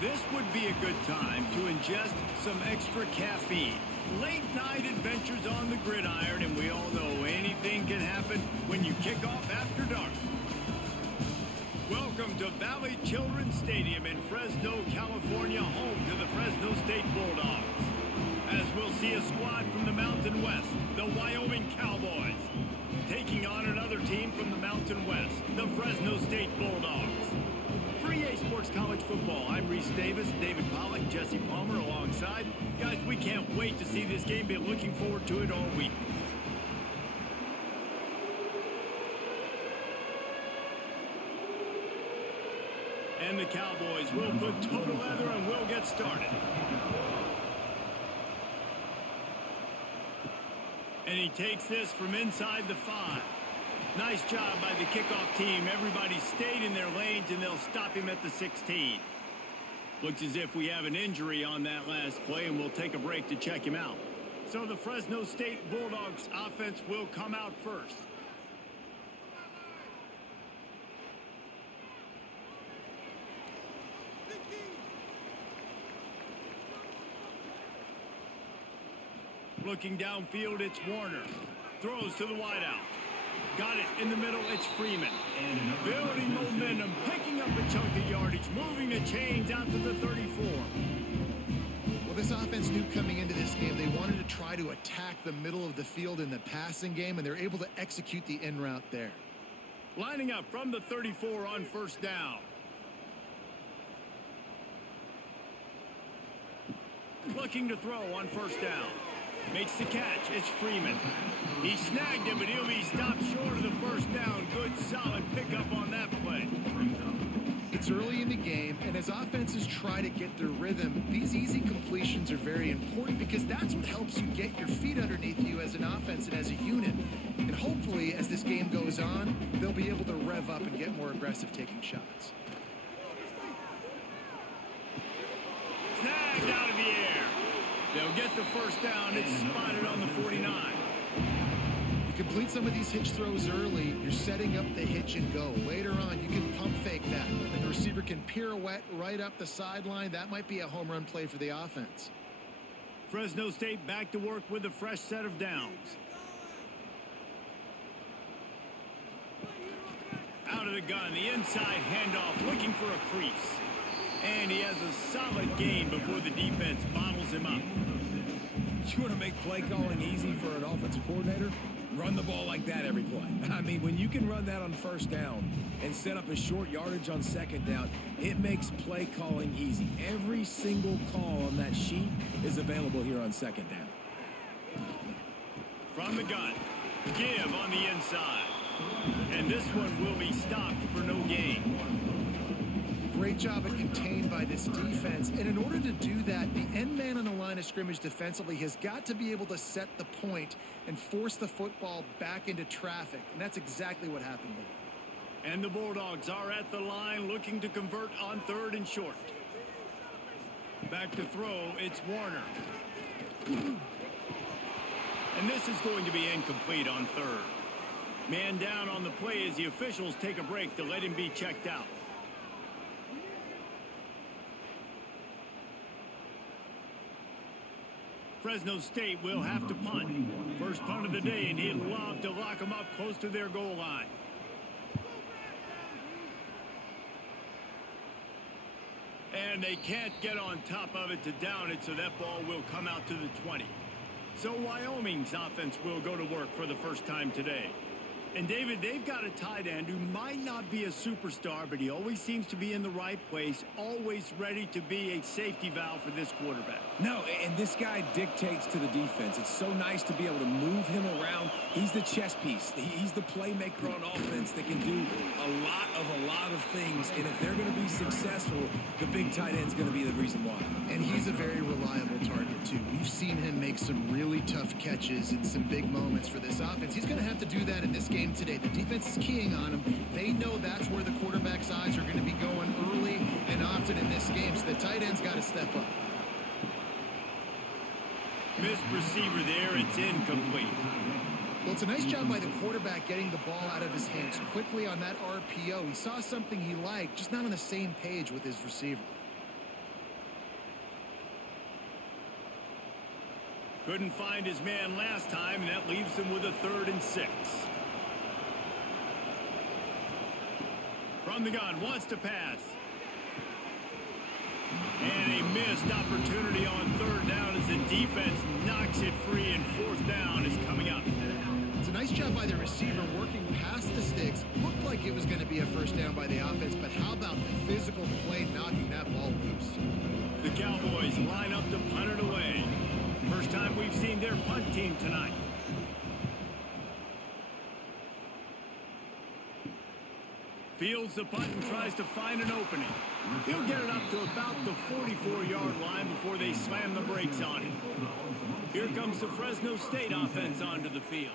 This would be a good time to ingest some extra caffeine. Late night adventures on the gridiron, and we all know anything can happen when you kick off after dark. Welcome to Valley Children's Stadium in Fresno, California, home to the Fresno State Bulldogs. As we'll see a squad from the Mountain West, the Wyoming Cowboys, taking on another team from the Mountain West, the Fresno State Bulldogs. For EA Sports College Football, I'm Reese Davis, David Pollack, Jesse Palmer alongside. Guys, we can't wait to see this game. Been looking forward to it all week. And the Cowboys will put total leather and we'll get started. And he takes this from inside the 5. Nice job by the kickoff team. Everybody stayed in their lanes, and they'll stop him at the 16. Looks as if we have an injury on that last play, and we'll take a break to check him out. So the Fresno State Bulldogs offense will come out first. Looking downfield, it's Warner. Throws to the wideout. Got it in the middle, it's Freeman. Building momentum, picking up a chunk of yardage, moving the chains out to the 34. Well, this offense knew coming into this game they wanted to try to attack the middle of the field in the passing game, and they're able to execute the in route there. Lining up from the 34 on first down. Looking to throw on first down. Makes the catch. It's Freeman. He snagged him, but he'll be stopped short of the first down. Good, solid pickup on that play. It's early in the game, and as offenses try to get their rhythm, these easy completions are very important because that's what helps you get your feet underneath you as an offense and as a unit. And hopefully, as this game goes on, they'll be able to rev up and get more aggressive taking shots. Snagged out of the air. They'll get the first down. It's spotted on the 49. You complete some of these hitch throws early, you're setting up the hitch and go. Later on, you can pump fake that. And the receiver can pirouette right up the sideline. That might be a home run play for the offense. Fresno State back to work with a fresh set of downs. Out of the gun, the inside handoff, looking for a crease. And he has a solid gain before the defense bottles him up. You want to make play calling easy for an offensive coordinator? Run the ball like that every play. I mean, when you can run that on first down and set up a short yardage on second down, it makes play calling easy. Every single call on that sheet is available here on second down. From the gun, give on the inside. And this one will be stopped for no gain. Great job at contained by this defense. And in order to do that, the end man on the line of scrimmage defensively has got to be able to set the point and force the football back into traffic. And that's exactly what happened there. And the Bulldogs are at the line looking to convert on third and short. Back to throw, it's Warner. And this is going to be incomplete on third. Man down on the play as the officials take a break to let him be checked out. Fresno State will have to punt. First punt of the day, and he'd love to lock them up close to their goal line. And they can't get on top of it to down it, so that ball will come out to the 20. So Wyoming's offense will go to work for the first time today. And, David, they've got a tight end who might not be a superstar, but he always seems to be in the right place, always ready to be a safety valve for this quarterback. No, and this guy dictates to the defense. It's so nice to be able to move him around. He's the chess piece. He's the playmaker on offense that can do a lot of things. And if they're going to be successful, the big tight end's going to be the reason why. And he's a very reliable target, too. We've seen him make some really tough catches in some big moments for this offense. He's going to have to do that in this game today. The defense is keying on him. They know that's where the quarterback's eyes are going to be going early and often in this game, so the tight end's got to step up. Missed receiver there, it's incomplete. Well, it's a nice job by the quarterback getting the ball out of his hands quickly on that RPO. He saw something he liked, just not on the same page with his receiver. Couldn't find his man last time, and that leaves him with a 3rd and 6. From the gun, wants to pass. And a missed opportunity on 3rd down as the defense knocks it free, and 4th down is coming up. It's a nice job by the receiver working past the sticks. Looked like it was going to be a 1st down by the offense, but how about the physical play knocking that ball loose? The Cowboys line up to punt it away. First time we've seen their punt team tonight. Fields the punt and tries to find an opening. He'll get it up to about the 44-yard line before they slam the brakes on it. Here comes the Fresno State offense onto the field.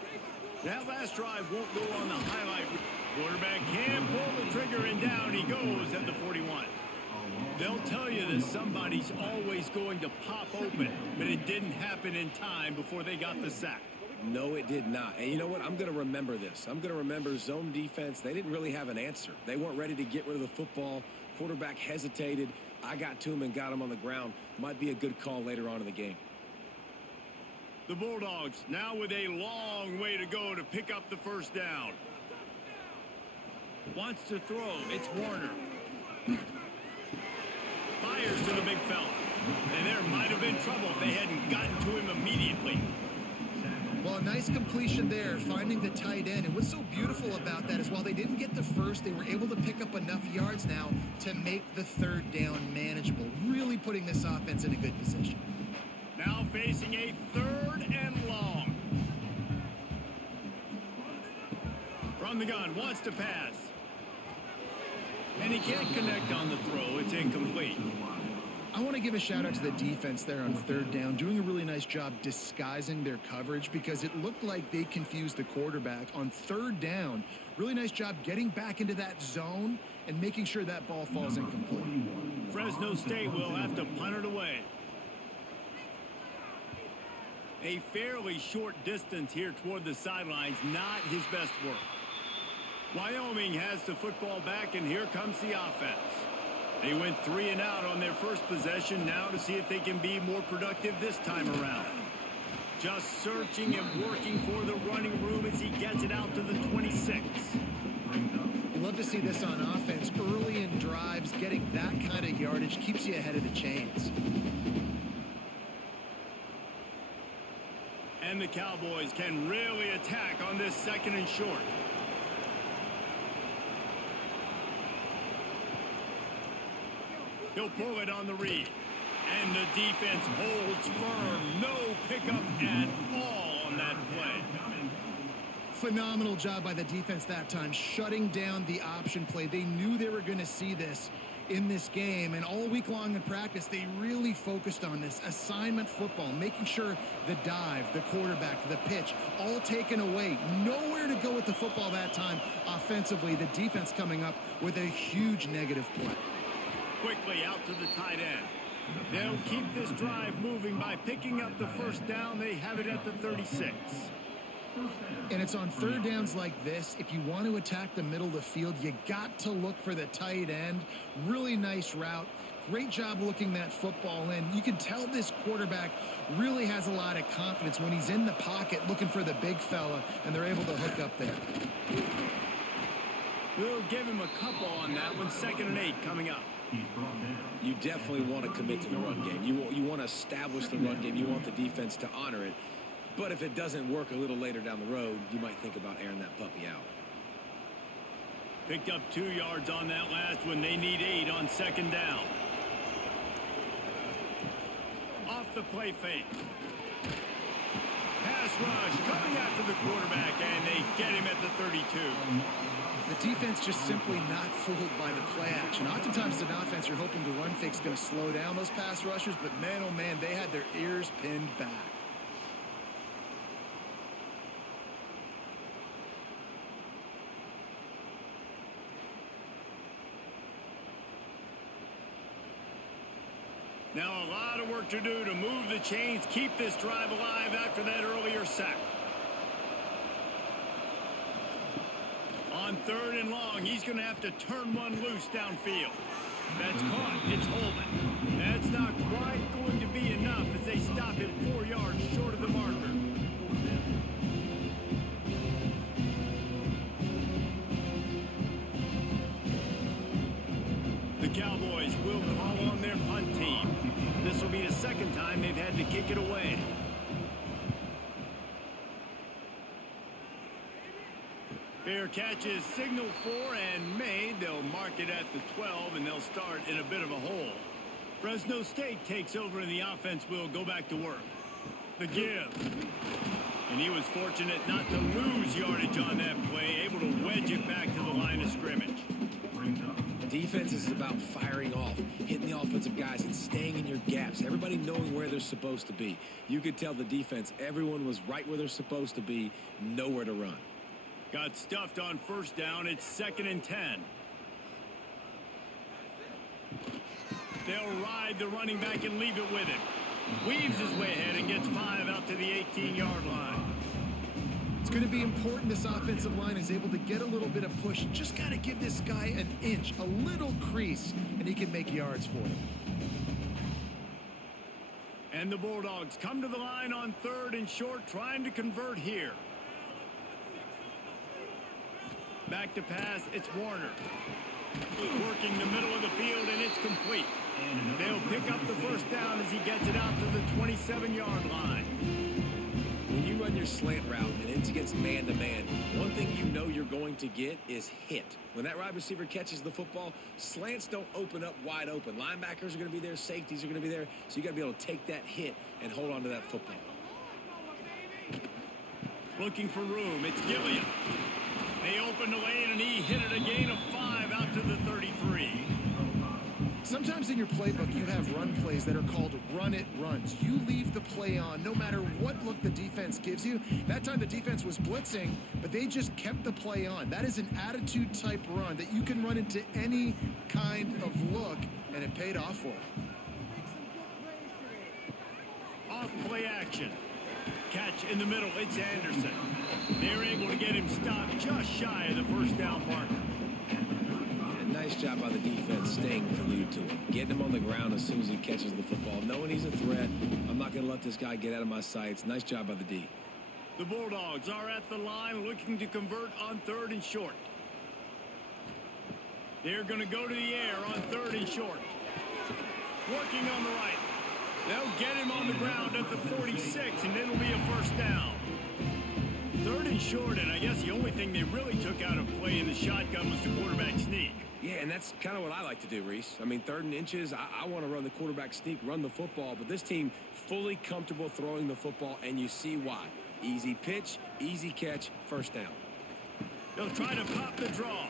That last drive won't go on the highlight. Quarterback can pull the trigger, and down he goes at the 41. They'll tell you that somebody's always going to pop open, but it didn't happen in time before they got the sack. No, it did not. And you know what? I'm going to remember this. I'm going to remember zone defense. They didn't really have an answer. They weren't ready to get rid of the football. Quarterback hesitated. I got to him and got him on the ground. Might be a good call later on in the game. The Bulldogs now with a long way to go to pick up the 1st down. Wants to throw. It's Warner. Fires to the big fella. And there might have been trouble if they hadn't gotten to him immediately. Well, a nice completion there, finding the tight end. And what's so beautiful about that is while they didn't get the 1st, they were able to pick up enough yards now to make the 3rd down manageable, really putting this offense in a good position. Now facing a 3rd and long. From the gun, wants to pass. And he can't connect on the throw. It's incomplete. I want to give a shout out to the defense there on 3rd down, doing a really nice job disguising their coverage because it looked like they confused the quarterback on 3rd down. Really nice job getting back into that zone and making sure that ball falls incomplete. Fresno State will have to punt it away. A fairly short distance here toward the sidelines, not his best work. Wyoming has the football back, and here comes the offense. They went 3 and out on their first possession, now to see if they can be more productive this time around. Just searching and working for the running room as he gets it out to the 26. You love to see this on offense. Early in drives, getting that kind of yardage keeps you ahead of the chains. And the Cowboys can really attack on this 2nd and short. He'll pull it on the read. And the defense holds firm. No pickup at all on that play. Phenomenal job by the defense that time, shutting down the option play. They knew they were going to see this in this game, and all week long in practice, they really focused on this assignment football, making sure the dive, the quarterback, the pitch, all taken away. Nowhere to go with the football that time. Offensively, the defense coming up with a huge negative play. Quickly out to the tight end. They'll keep this drive moving by picking up the 1st down. They have it at the 36. And it's on 3rd downs like this. If you want to attack the middle of the field, you got to look for the tight end. Really nice route. Great job looking that football in. You can tell this quarterback really has a lot of confidence when he's in the pocket looking for the big fella, and they're able to hook up there. We'll give him a couple on that one. 2nd and 8 coming up. You definitely want to commit to the run game. You want to establish the run game. You want the defense to honor it. But if it doesn't work a little later down the road, you might think about airing that puppy out. Picked up 2 yards on that last one. They need 8 on 2nd down. Off the play fake. Pass rush coming after the quarterback, and they get him at the 32. The defense just simply not fooled by the play action. Oftentimes as an offense, you're hoping the run fake's going to slow down those pass rushers, but man, oh man, they had their ears pinned back. Now a lot of work to do to move the chains, keep this drive alive after that earlier sack. On 3rd and long, he's going to have to turn one loose downfield. That's caught. It's holding. That's not quite going to be enough as they stop it 4 yards short of the marker. The Cowboys will call on their punt team. This will be the second time they've had to kick it away. Fair catch is signaled for and made. They'll mark it at the 12, and they'll start in a bit of a hole. Fresno State takes over, and the offense will go back to work. The give. And he was fortunate not to lose yardage on that play, able to wedge it back to the line of scrimmage. Defense is about firing off, hitting the offensive guys, and staying in your gaps. Everybody knowing where they're supposed to be. You could tell the defense, everyone was right where they're supposed to be, nowhere to run. Got stuffed on first down. It's 2nd and 10. They'll ride the running back and leave it with him. Weaves his way ahead and gets 5 out to the 18-yard line. It's going to be important this offensive line is able to get a little bit of push. Just got to give this guy an inch, a little crease, and he can make yards for him. And the Bulldogs come to the line on 3rd and short, trying to convert here. Back to pass, it's Warner. Working the middle of the field, and it's complete. They'll pick up the first down as he gets it out to the 27-yard line. When you run your slant route and it's against man-to-man, one thing you know you're going to get is hit. When that wide receiver catches the football, slants don't open up wide open. Linebackers are going to be there, safeties are going to be there, so you got to be able to take that hit and hold on to that football. Looking for room, it's Gilliam. They opened the lane, and he hit it a gain of 5 out to the 33. Sometimes in your playbook, you have run plays that are called run-it runs. You leave the play on no matter what look the defense gives you. That time the defense was blitzing, but they just kept the play on. That is an attitude-type run that you can run into any kind of look, and it paid off for it. Off play action. Catch in the middle, it's Anderson. They're able to get him stopped just shy of the first down marker. Yeah, nice job by the defense staying glued to him. Getting him on the ground as soon as he catches the football. Knowing he's a threat, I'm not going to let this guy get out of my sights. Nice job by the D. The Bulldogs are at the line looking to convert on 3rd and short. They're going to go to the air on 3rd and short. Working on the right. They'll get him on the ground at the 46, and it'll be a first down. 3rd and short, and I guess the only thing they really took out of play in the shotgun was the quarterback sneak. Yeah, and that's kind of what I like to do, Reese. I mean, 3rd and inches, I want to run the quarterback sneak, run the football, but this team fully comfortable throwing the football, and you see why. Easy pitch, easy catch, first down. They'll try to pop the draw.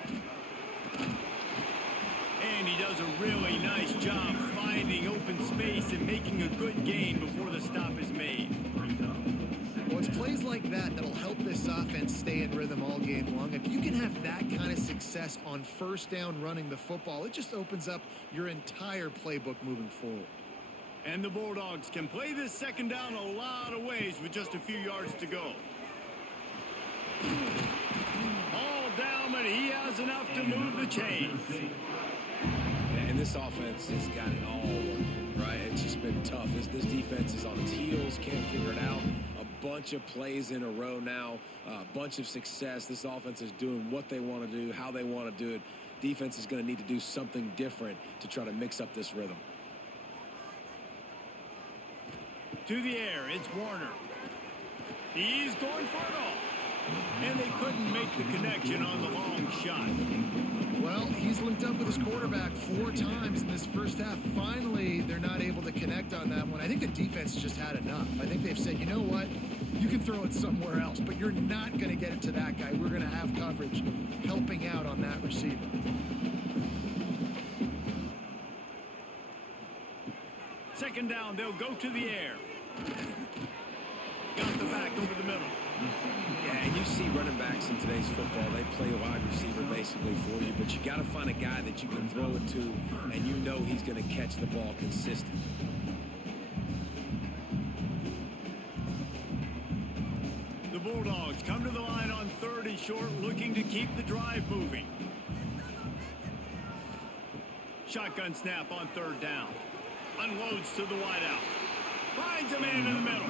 And he does a really nice job finding open space and making a good gain before the stop is made. Well, it's plays like that that'll help this offense stay in rhythm all game long. If you can have that kind of success on first down running the football, it just opens up your entire playbook moving forward. And the Bulldogs can play this second down a lot of ways with just a few yards to go. All down, but he has enough to move the chains. And this offense has got it all working, right? It's just been tough. This defense is on its heels, can't figure it out. A bunch of plays in a row now, a bunch of success. This offense is doing what they want to do, how they want to do it. Defense is going to need to do something different to try to mix up this rhythm. To the air, it's Warner. He's going for it all. And they couldn't make the connection on the long shot. Well, he's linked up with his quarterback 4 times in this first half. Finally, they're not able to connect on that one. I think the defense just had enough. I think they've said, you know what? You can throw it somewhere else, but you're not going to get it to that guy. We're going to have coverage helping out on that receiver. Second down, they'll go to the air. Got the back over the middle. Yeah, and you see running backs in today's football, they play wide receiver basically for you, but you got to find a guy that you can throw it to, and you know he's going to catch the ball consistently. The Bulldogs come to the line on 3rd and short, looking to keep the drive moving. Shotgun snap on third down. Unloads to the wideout. Finds a man in the middle.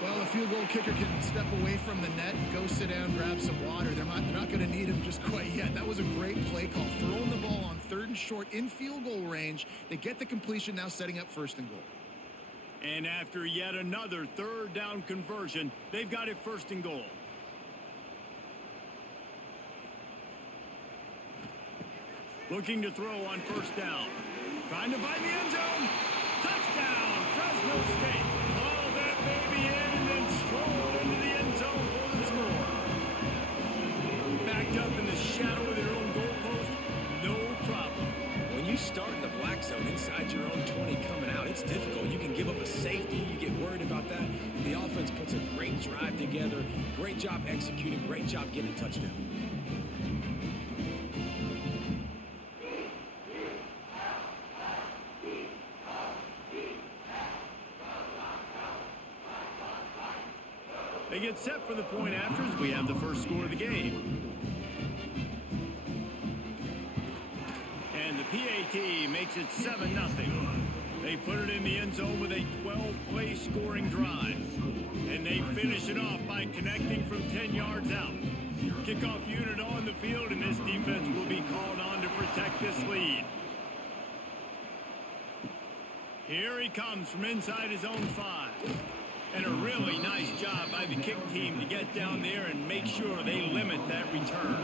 Well, a field goal kicker can step away from the net, go sit down, grab some water. They're not going to need him just quite yet. That was a great play call. Throwing the ball on third and short in field goal range. They get the completion, now setting up first and goal. And after yet another third down conversion, they've got it first and goal. Looking to throw on first down. Trying to find the end zone. Touchdown, Fresno State. Oh, that baby in and then strolled into the end zone for the score. Backed up in the shadow of their own goalpost, no problem. When you start in the black zone inside your own 20 coming out, it's difficult. You can give up a safety. You get worried about that. The offense puts a great drive together. Great job executing. Great job getting a touchdown. They get set for the point after as we have the first score of the game. And the PAT makes it 7-0. They put it in the end zone with a 12-play scoring drive. And they finish it off by connecting from 10 yards out. Kickoff unit on the field, and this defense will be called on to protect this lead. Here he comes from inside his own 5. And a really nice job by the kick team to get down there and make sure they limit that return.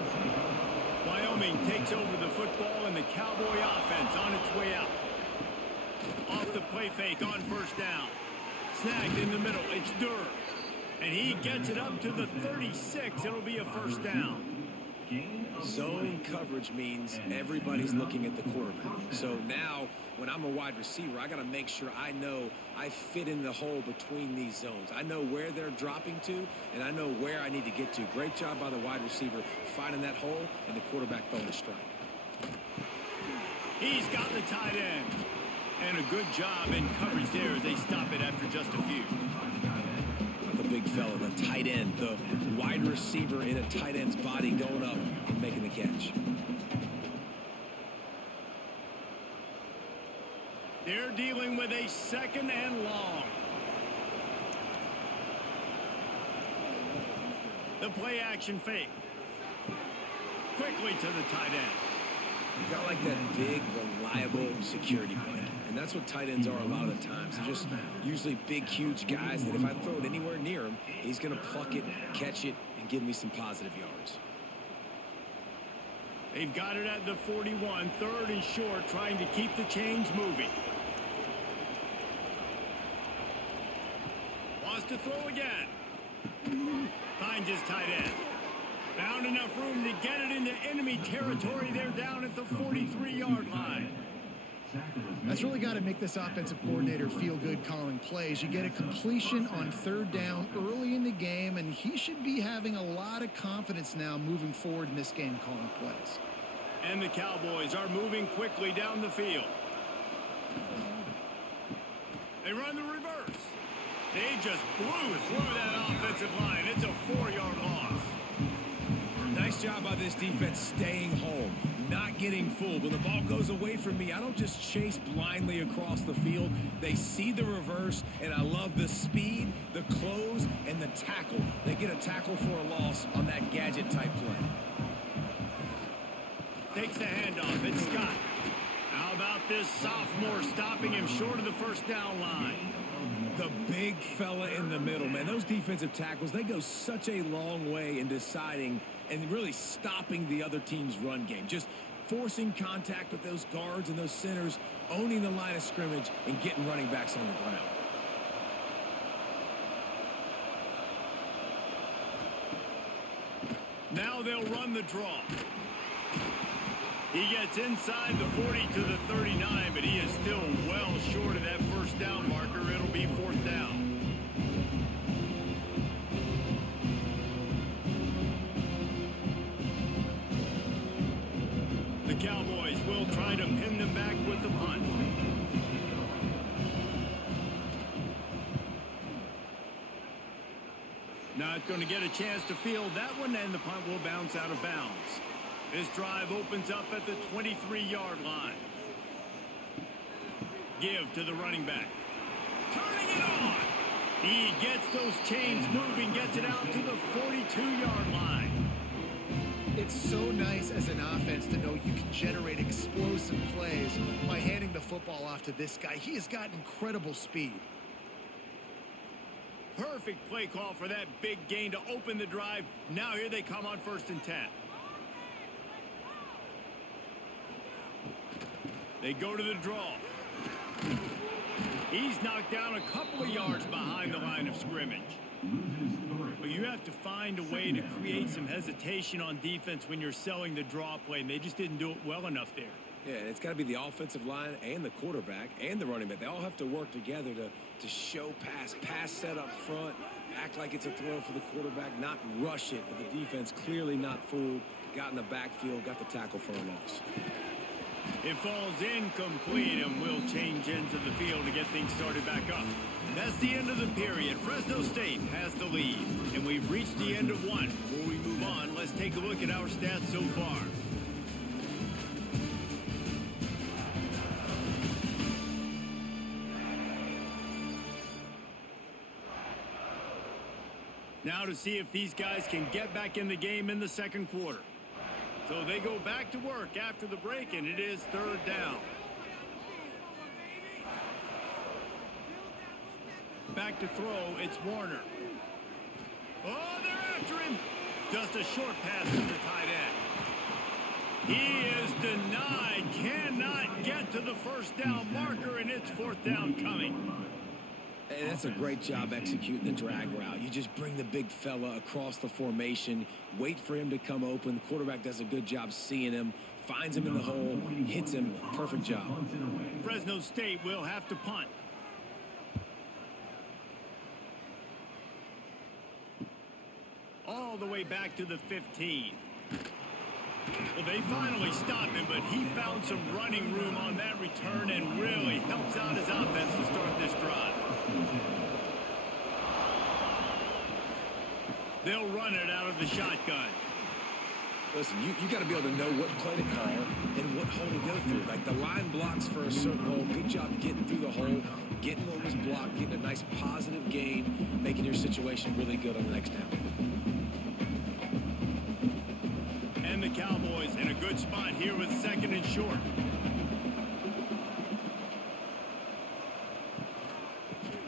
Wyoming takes over the football and the Cowboy offense on its way out. Off the play fake on first down. Snagged in the middle. It's Durr. And he gets it up to the 36. It'll be a first down. Zone coverage means everybody's looking at the quarterback. So now, when I'm a wide receiver, I got to make sure I know I fit in the hole between these zones. I know where they're dropping to, and I know where I need to get to. Great job by the wide receiver finding that hole, and the quarterback throwing a strike. He's got the tight end. And a good job in coverage there as they stop it after just a few. The big fella, the tight end, the wide receiver in a tight end's body going up and making the catch. They're dealing with a second and long. The play action fake. Quickly to the tight end. You've got like that big, reliable security blanket. And that's what tight ends are a lot of the times. They're just usually big, huge guys that if I throw it anywhere near him, he's going to pluck it, catch it, and give me some positive yards. They've got it at the 41, third and short, trying to keep the chains moving. Wants to throw again. Finds his tight end. Found enough room to get it into enemy territory. They're down at the 43-yard line. That's really got to make this offensive coordinator feel good calling plays. You get a completion on third down early in the game, and he should be having a lot of confidence now moving forward in this game calling plays. And the Cowboys are moving quickly down the field. They run the reverse. They just blew through that offensive line. It's a 4-yard loss. Nice job by this defense staying home, not getting fooled. When the ball goes away from me, I don't just chase blindly across the field. They see the reverse, and I love the speed, the close, and the tackle. They get a tackle for a loss on that gadget-type play. Takes the handoff. It's Scott. How about this sophomore stopping him short of the first down line? The big fella in the middle, man. Those defensive tackles, they go such a long way in deciding and really stopping the other team's run game. Just forcing contact with those guards and those centers, owning the line of scrimmage, and getting running backs on the ground. Now they'll run the draw. He gets inside the 40 to the 39, but he is still well short of that first down marker. It'll be fourth down. The Cowboys will try to pin them back with the punt. Not going to get a chance to field that one, and the punt will bounce out of bounds. This drive opens up at the 23-yard line. give to the running back. Turning it on. He gets those chains moving, gets it out to the 42-yard line. It's so nice as an offense to know you can generate explosive plays by handing the football off to this guy. He has got incredible speed. Perfect play call for that big gain to open the drive. Now here they come on 1st and 10. They go to the draw. He's knocked down a couple of yards behind the line of scrimmage. But you have to find a way to create some hesitation on defense when you're selling the draw play, and they just didn't do it well enough there. Yeah, it's got to be the offensive line and the quarterback and the running back. They all have to work together to show pass set up front, act like it's a throw for the quarterback, not rush it. But the defense clearly not fooled, got in the backfield, got the tackle for a loss. It falls incomplete, and we'll change ends of the field to get things started back up. That's the end of the period. Fresno State has the lead, and we've reached the end of one. Before we move on, let's take a look at our stats so far. Now to see if these guys can get back in the game in the second quarter. So they go back to work after the break, and it is 3rd down. Back to throw, it's Warner. Oh, they're after him. Just a short pass to the tight end. He is denied, cannot get to the 1st down marker, and it's 4th down coming. Hey, that's a great job executing the drag route. You just bring the big fella across the formation, wait for him to come open. The quarterback does a good job seeing him, finds him in the hole, hits him. Perfect job. Fresno State will have to punt. All the way back to the 15. Well, they finally stopped him, but he found some running room on that return and really helps out his offense to start this drive. They'll run it out of the shotgun. Listen, you got to be able to know what play to call and what hole to go through. Like the line blocks for a certain hole. Good job getting through the hole, getting what was blocked, getting a nice positive gain, making your situation really good on the next down. And the Cowboys in a good spot here with 2nd and short.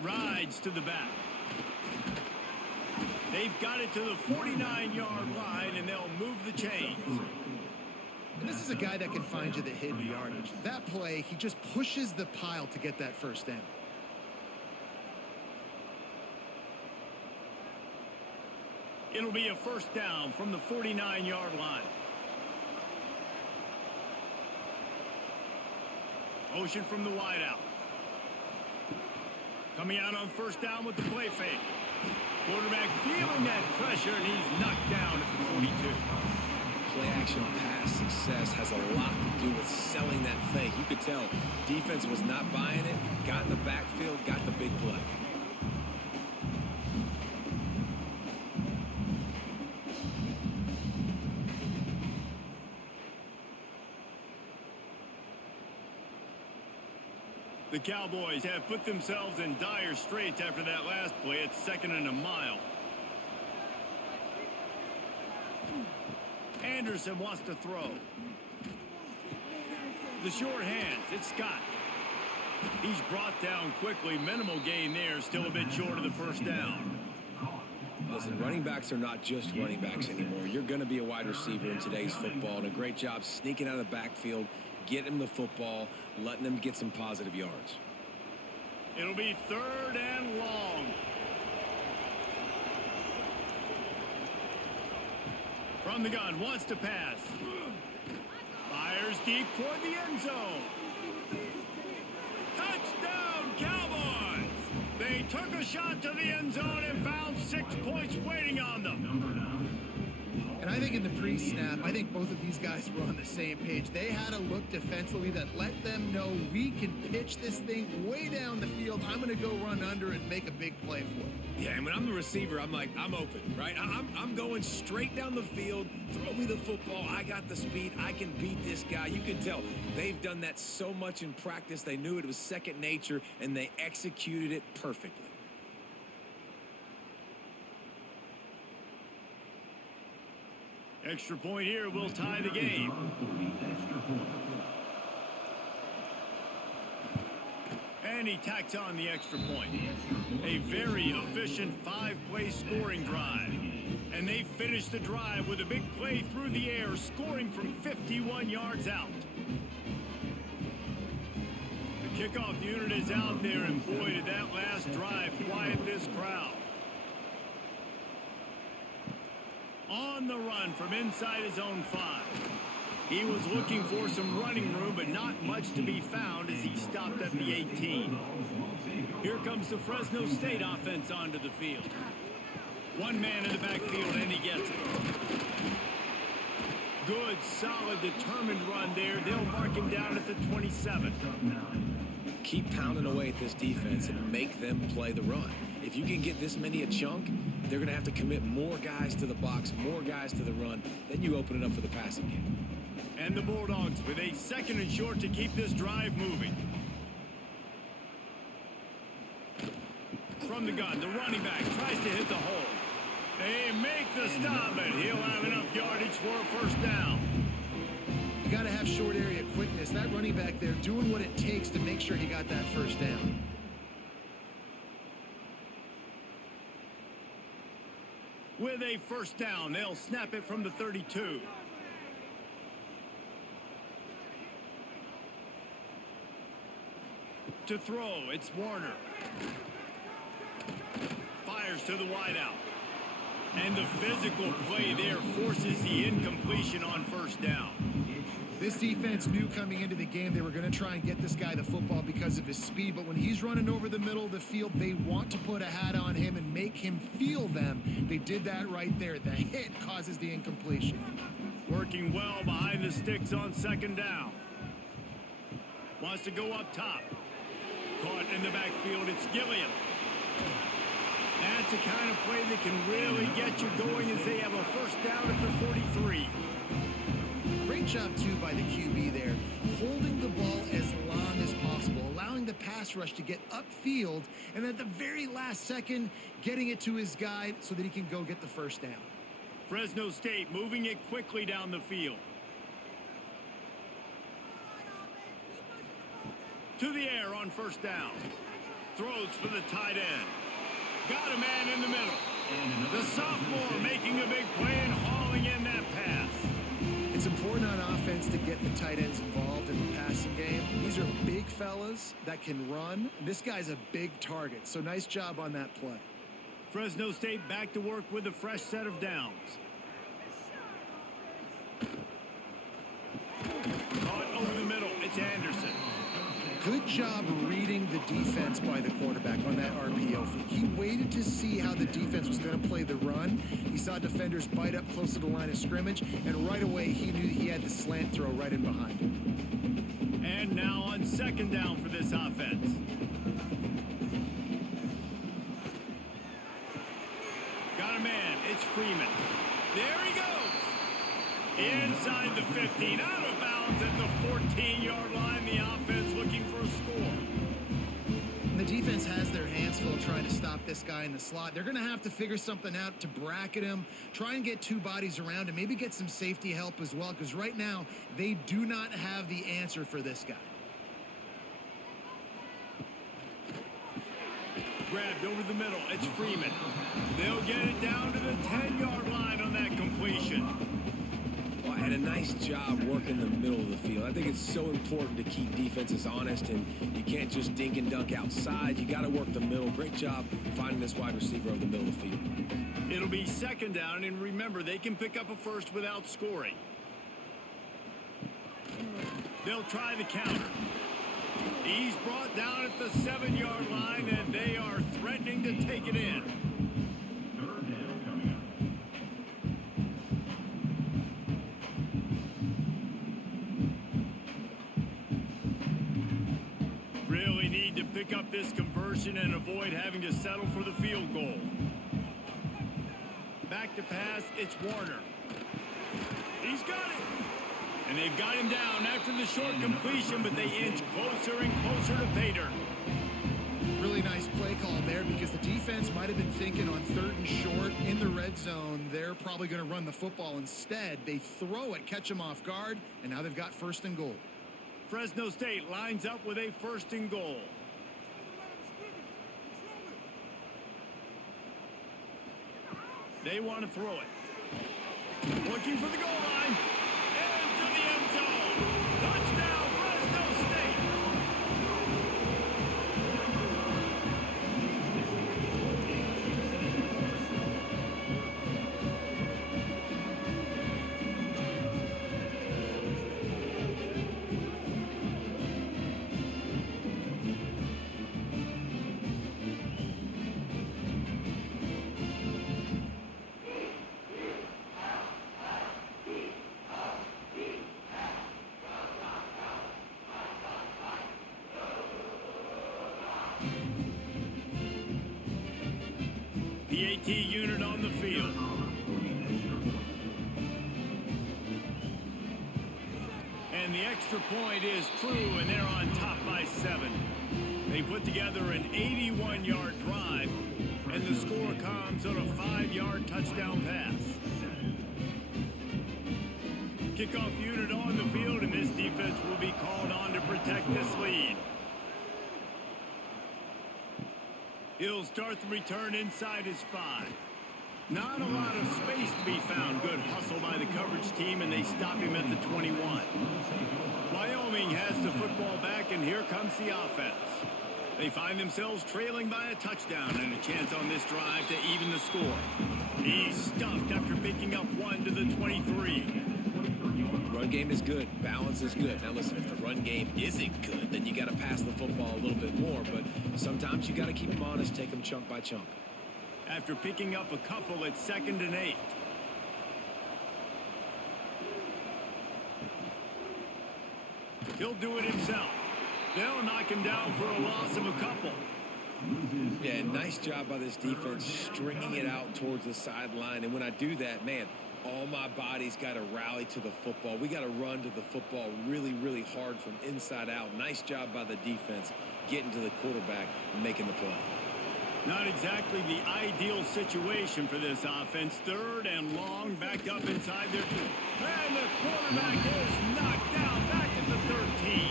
Rides to the back. They've got it to the 49-yard line, and they'll move the chains. And this is a guy that can find you the hidden yardage. That play, he just pushes the pile to get that 1st down. It'll be a 1st down from the 49-yard line. Motion from the wideout. Coming out on 1st down with the play fake. Quarterback feeling that pressure, and he's knocked down at the 42. Play action pass success has a lot to do with selling that fake. You could tell defense was not buying it, got in the backfield, got the big play. The Cowboys have put themselves in dire straits after that last play. It's 2nd and a mile. Anderson wants to throw. The short hands, it's Scott. He's brought down quickly. Minimal gain there, still a bit short of the 1st down. Listen, running backs are not just running backs anymore. You're going to be a wide receiver in today's football, and a great job sneaking out of the backfield, getting him the football, letting them get some positive yards. It'll be 3rd and long. From the gun, wants to pass. Fires deep toward the end zone. Touchdown, Cowboys! They took a shot to the end zone and found 6 points waiting on them. And And I think in the pre-snap, I think both of these guys were on the same page. They had a look defensively that let them know we can pitch this thing way down the field. I'm going to go run under and make a big play for it. Yeah, and when I'm the receiver, I'm like, I'm open, right? I'm going straight down the field. Throw me the football. I got the speed. I can beat this guy. You can tell they've done that so much in practice. They knew it was second nature, and they executed it perfectly. Extra point here will tie the game. And he tacks on the extra point. A very efficient 5-play scoring drive. And they finish the drive with a big play through the air, scoring from 51 yards out. The kickoff unit is out there, and boy, did that last drive quiet this crowd. On the run from inside his own 5. He was looking for some running room, but not much to be found as he stopped at the 18. Here comes the Fresno State offense onto the field. One man in the backfield, and he gets it. Good, solid, determined run there. They'll mark him down at the 27. Keep pounding away at this defense and make them play the run. If you can get this many a chunk, they're going to have to commit more guys to the box, more guys to the run. Then you open it up for the passing game. And the Bulldogs with a 2nd and short to keep this drive moving. From the gun, the running back tries to hit the hole. They make the stop, and he'll have enough yardage for a first down. You got to have short area quickness. That running back there doing what it takes to make sure he got that first down. With a first down, they'll snap it from the 32. To throw, it's Warner. Fires to the wideout. And the physical play there forces the incompletion on first down. This defense knew coming into the game they were going to try and get this guy the football because of his speed, but when he's running over the middle of the field, they want to put a hat on him and make him feel them. They did that right there. The hit causes the incompletion. Working well behind the sticks on 2nd down. Wants to go up top. Caught in the backfield, it's Gilliam. That's the kind of play that can really get you going as they have a first down at the 43. Great job, too, by the QB there, holding the ball as long as possible, allowing the pass rush to get upfield, and at the very last second, getting it to his guy so that he can go get the first down. Fresno State moving it quickly down the field. To the air on first down. Throws for the tight end. Got a man in the middle. The sophomore making a big play and hauling in that pass. It's important on offense to get the tight ends involved in the passing game. These are big fellas that can run. This guy's a big target, so nice job on that play. Fresno State back to work with a fresh set of downs. Caught over the middle. It's Anderson. Good job reading the defense by the quarterback on that RPO feed. He waited to see how the defense was going to play the run. He saw defenders bite up close to the line of scrimmage, and right away he knew he had the slant throw right in behind him. And now on 2nd down for this offense. Got a man. It's Freeman. There he goes. Inside the 15, out of bounds at the 14-yard line. The offense looking for a score. And the defense has their hands full trying to stop this guy in the slot. They're going to have to figure something out to bracket him, try and get 2 bodies around him, maybe get some safety help as well, because right now they do not have the answer for this guy. Grabbed over the middle. It's Freeman. They'll get it down to the 10-yard line on that completion. And a nice job working the middle of the field. I think it's so important to keep defenses honest, and you can't just dink and dunk outside. You got to work the middle. Great job finding this wide receiver over the middle of the field. It'll be 2nd down, and remember, they can pick up a first without scoring. They'll try the counter. He's brought down at the 7-yard line, and they are threatening to take it in. pick up this conversion and avoid having to settle for the field goal. Back to pass, it's Warner. He's got it. And they've got him down after the short completion, but they inch closer and closer to pay dirt. Really nice play call there because the defense might have been thinking on 3rd and short in the red zone. They're probably going to run the football instead. They throw it, catch them off guard, and now they've got 1st and goal. Fresno State lines up with a 1st and goal. They want to throw it. Looking for the goal line. And to the end zone. Touchdown, Fresno State. PAT unit on the field. And the extra point is true, and they're on top by 7. They put together an 81-yard drive, and the score comes on a 5-yard touchdown pass. Kickoff unit on the field, and this defense will be called on to protect this lead. He'll start the return inside his 5. Not a lot of space to be found. Good hustle by the coverage team, and they stop him at the 21. Wyoming has the football back, and here comes the offense. They find themselves trailing by a touchdown and a chance on this drive to even the score. He's stuffed after picking up 1 to the 23. Run game is good. Balance is good. Now listen, if the run game isn't good, then you got to pass the football a little bit more. But sometimes you got to keep them honest, take them chunk by chunk. After picking up a couple, it's 2nd and 8. He'll do it himself. They'll knock him down for a loss of a couple. Yeah, nice job by this defense stringing it out towards the sideline. And when I do that, man, all my body's got to rally to the football. We got to run to the football really, really hard from inside out. Nice job by the defense getting to the quarterback and making the play. Not exactly the ideal situation for this offense. 3rd and long, back up inside their 2. And the quarterback is knocked down back at the 13.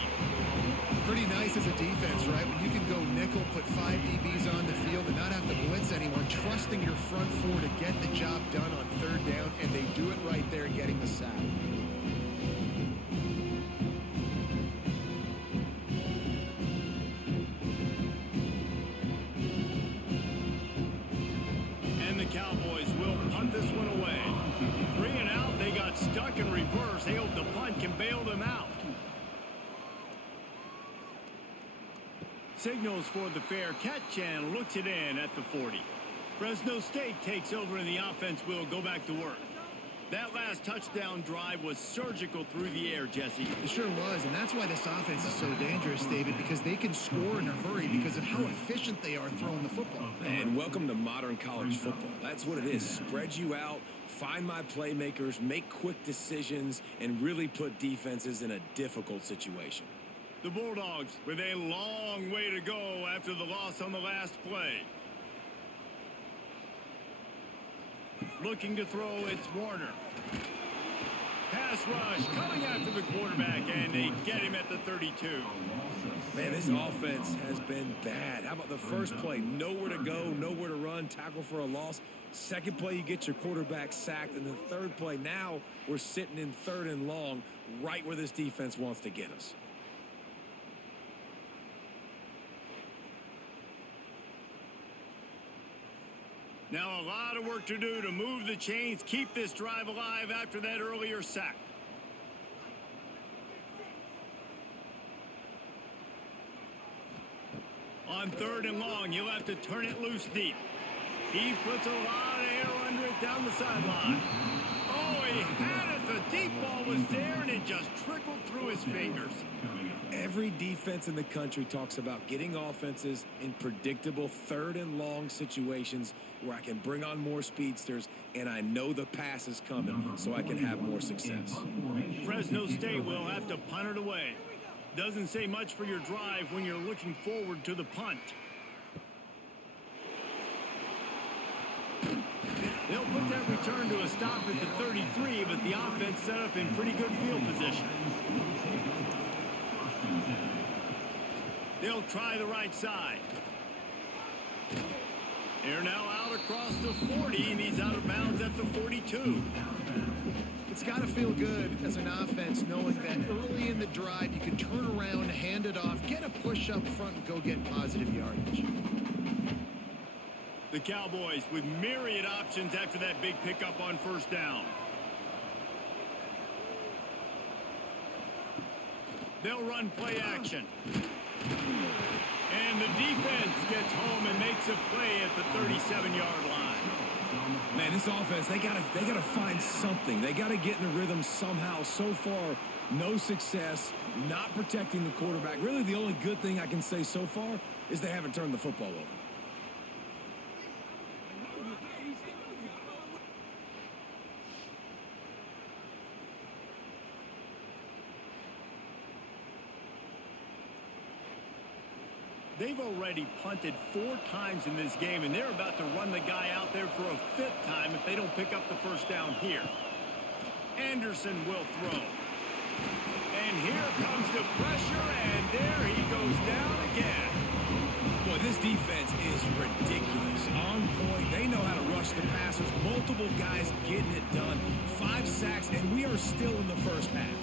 Pretty nice as a defense, right? When you can go nickel, put 5 DBs on the field and not have to blitz anyone, trusting your front 4 to get the job done on 3rd down, and they do it right there, getting the sack. And the Cowboys will punt this one away. 3 and out, they got stuck in reverse. They hope the punt can bail them out. Signals for the fair catch and looks it in at the 40. Fresno State takes over and the offense will go back to work. That last touchdown drive was surgical through the air, Jesse. It sure was, and that's why this offense is so dangerous, David, because they can score in a hurry because of how efficient they are throwing the football. And welcome to modern college football. That's what it is. Spread you out, find my playmakers, make quick decisions, and really put defenses in a difficult situation. The Bulldogs with a long way to go after the loss on the last play. Looking to throw, it's Warner. Pass rush coming after the quarterback, and they get him at the 32. Man, this offense has been bad. How about the first play? Nowhere to go, nowhere to run, tackle for a loss. Second play, you get your quarterback sacked. And the third play, now we're sitting in 3rd and long, right where this defense wants to get us. Now a lot of work to do to move the chains, keep this drive alive after that earlier sack. On 3rd and long, you'll have to turn it loose deep. He puts a lot of air under it down the sideline. Oh, he had it, the deep ball was there, and it just trickled through his fingers. Every defense in the country talks about getting offenses in predictable third and long situations where I can bring on more speedsters and I know the pass is coming so I can have more success. Fresno State will have to punt it away. Doesn't say much for your drive when you're looking forward to the punt. They'll put that return to a stop at the 33, but the offense set up in pretty good field position. They'll try the right side. They're now out across the 40, and he's out of bounds at the 42. It's got to feel good as an offense knowing that early in the drive you can turn around, hand it off, get a push up front, and go get positive yardage. The Cowboys with myriad options after that big pickup on first down. They'll run play action. And the defense gets home and makes a play at the 37-yard line. Man, this offense, they gotta find something. They gotta get in the rhythm somehow. So far, no success, not protecting the quarterback. Really, the only good thing I can say so far is they haven't turned the football over. They've already punted 4 times in this game, and they're about to run the guy out there for a 5th time if they don't pick up the first down here. Anderson will throw. And here comes the pressure, and there he goes down again. Boy, this defense is ridiculous. On point. They know how to rush the passers. Multiple guys getting it done. 5 sacks, and we are still in the first half.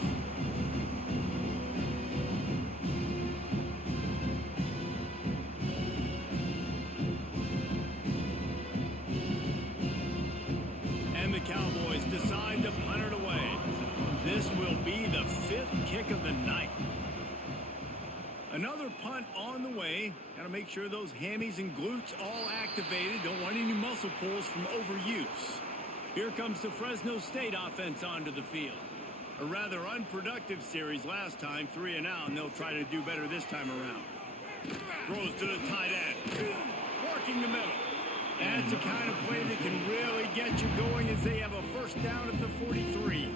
Cowboys decide to punt it away. This will be the 5th kick of the night. Another punt on the way. Got to make sure those hammies and glutes all activated. Don't want any muscle pulls from overuse. Here comes the Fresno State offense onto the field. A rather unproductive series last time, 3 and out, and they'll try to do better this time around. Throws to the tight end. Working the middle. That's the kind of play that can really get you going as they have a first down at the 43.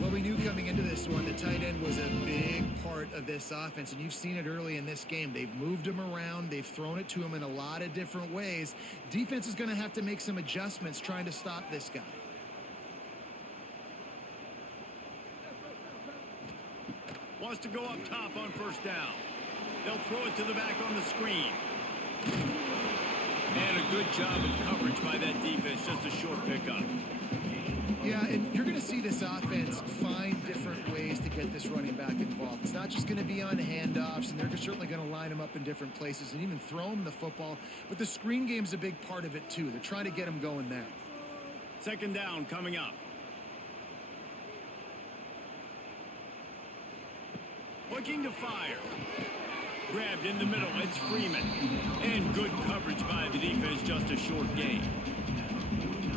Well, we knew coming into this one, the tight end was a big part of this offense, and you've seen it early in this game. They've moved him around. They've thrown it to him in a lot of different ways. Defense is going to have to make some adjustments trying to stop this guy. Wants to go up top on first down. They'll throw it to the back on the screen. And a good job of coverage by that defense, just a short pickup. Yeah, and you're going to see this offense find different ways to get this running back involved. It's not just going to be on handoffs, and they're certainly going to line him up in different places and even throw him the football. But the screen game's a big part of it, too. They're trying to get him going there. Second down coming up. Looking to fire. Grabbed in the middle, it's Freeman. And good coverage by the defense, just a short gain.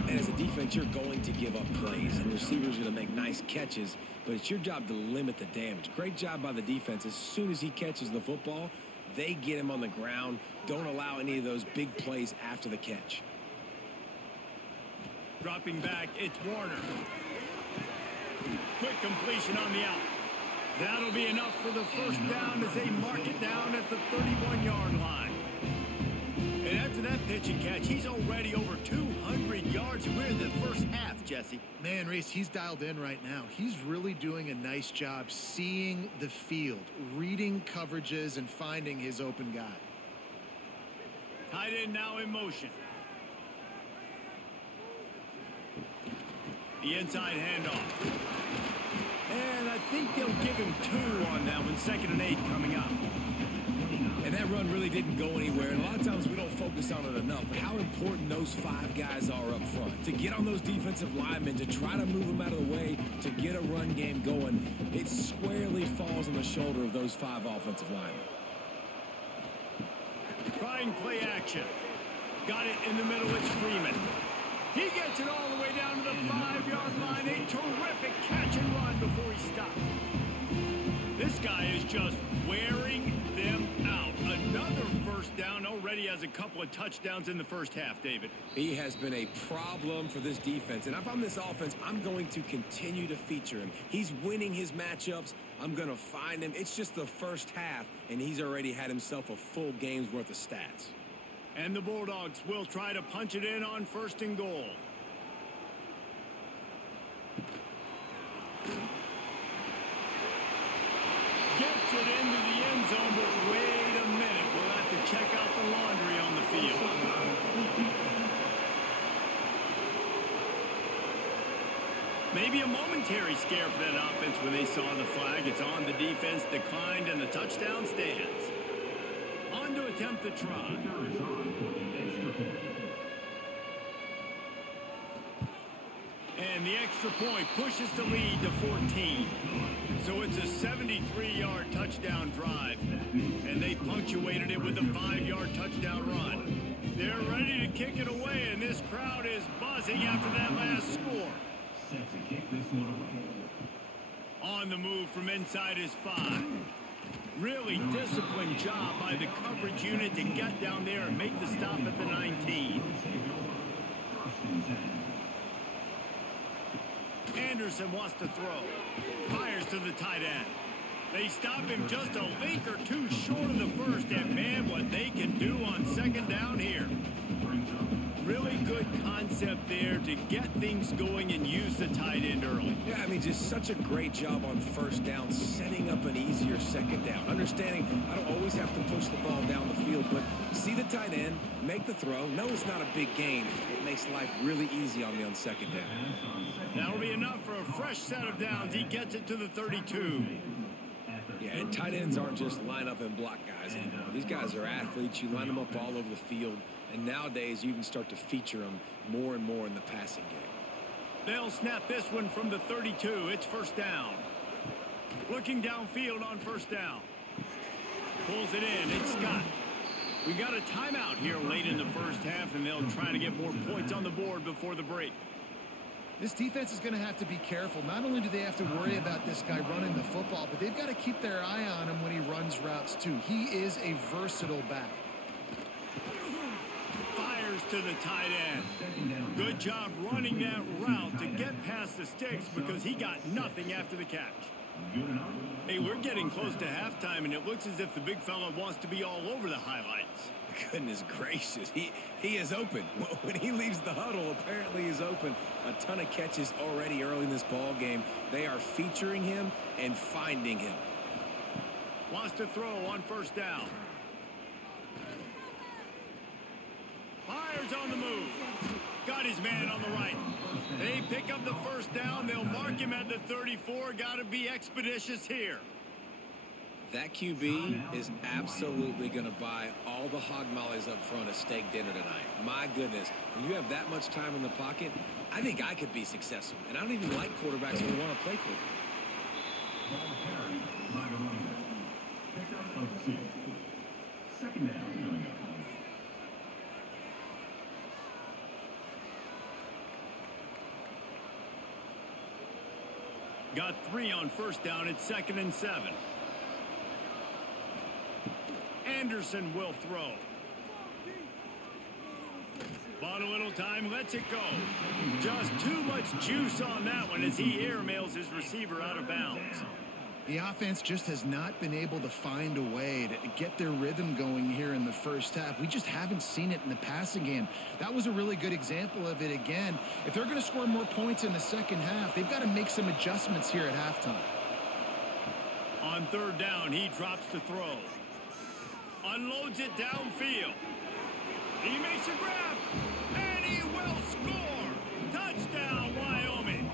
And as a defense, you're going to give up plays, and receivers are going to make nice catches, but it's your job to limit the damage. Great job by the defense. As soon as he catches the football, they get him on the ground. Don't allow any of those big plays after the catch. Dropping back, it's Warner. Quick completion on the out. That'll be enough for the first down as they mark it down at the 31-yard line. And after that pitch and catch, he's already over 200 yards, and we're in the first half, Jesse. Man, Reese, he's dialed in right now. He's really doing a nice job seeing the field, reading coverages, and finding his open guy. Tight end now in motion. The inside handoff. And I think they'll give him 2 on that one. 2nd and 8 coming up. And that run really didn't go anywhere. And a lot of times we don't focus on it enough. But how important those 5 guys are up front. To get on those defensive linemen, to try to move them out of the way, to get a run game going, it squarely falls on the shoulder of those 5 offensive linemen. Trying play action. Got it in the middle, it's Freeman. He gets it all the way down to the 5-yard line. A terrific catch and run before he stopped. This guy is just wearing them out. Another first down, already has a couple of touchdowns in the first half, David. He has been a problem for this defense, and if I'm this offense, I'm going to continue to feature him. He's winning his matchups. I'm going to find him. It's just the first half, and he's already had himself a full game's worth of stats. And the Bulldogs will try to punch it in on 1st and goal. Gets it into the end zone, but wait a minute. We'll have to check out the laundry on the field. Maybe a momentary scare for that offense when they saw the flag. It's on, the defense declined, and the touchdown stands. On to attempt the try. And the extra point pushes the lead to 14. So it's a 73-yard touchdown drive. And they punctuated it with a 5-yard touchdown run. They're ready to kick it away, and this crowd is buzzing after that last score. Set to kick this one away. On the move from inside his 5. Really disciplined job by the coverage unit to get down there and make the stop at the 19. Anderson wants to throw. Fires to the tight end. They stop him just a link or two short of the first, and man, what they can do on 2nd down here. Really good concept there to get things going and use the tight end early. Yeah, I mean, just such a great job on 1st down, setting up an easier 2nd down. Understanding I don't always have to push the ball down the field, but see the tight end, make the throw. No, it's not a big gain. It makes life really easy on me on 2nd down. That'll be enough for a fresh set of downs. He gets it to the 32. Yeah, and tight ends aren't just line up and block guys anymore. These guys are athletes. You line them up all over the field. And nowadays, you even start to feature them more and more in the passing game. They'll snap this one from the 32. It's 1st down. Looking downfield on 1st down. Pulls it in. It's Scott. We got a timeout here late in the first half, and they'll try to get more points on the board before the break. This defense is going to have to be careful. Not only do they have to worry about this guy running the football, but they've got to keep their eye on him when he runs routes too. He is a versatile back. Fires to the tight end. Good job running that route to get past the sticks because he got nothing after the catch. Hey, we're getting close to halftime, and it looks as if the big fella wants to be all over the highlights. Goodness gracious, he is open. When he leaves the huddle, apparently he's open. A ton of catches already early in this ball game. They are featuring him and finding him. Wants to throw on 1st down. Fires on the move. Got his man on the right. They pick up the 1st down. They'll mark him at the 34. Got to be expeditious here. That QB is absolutely going to buy all the hog mollies up front at steak dinner tonight. My goodness, when you have that much time in the pocket, I think I could be successful. And I don't even like quarterbacks who want to play quarterback. Ball carried by the running back. Pickup of 6. 2nd down. Got 3 on 1st down. It's 2nd and 7. Anderson will throw. Bought a little time, lets it go. Just too much juice on that one as he airmails his receiver out of bounds. The offense just has not been able to find a way to get their rhythm going here in the first half. We just haven't seen it in the passing game. That was a really good example of it again. If they're going to score more points in the second half, they've got to make some adjustments here at halftime. On 3rd down, he drops to throw. Unloads it downfield. He makes a grab, and he will score. Touchdown, Wyoming.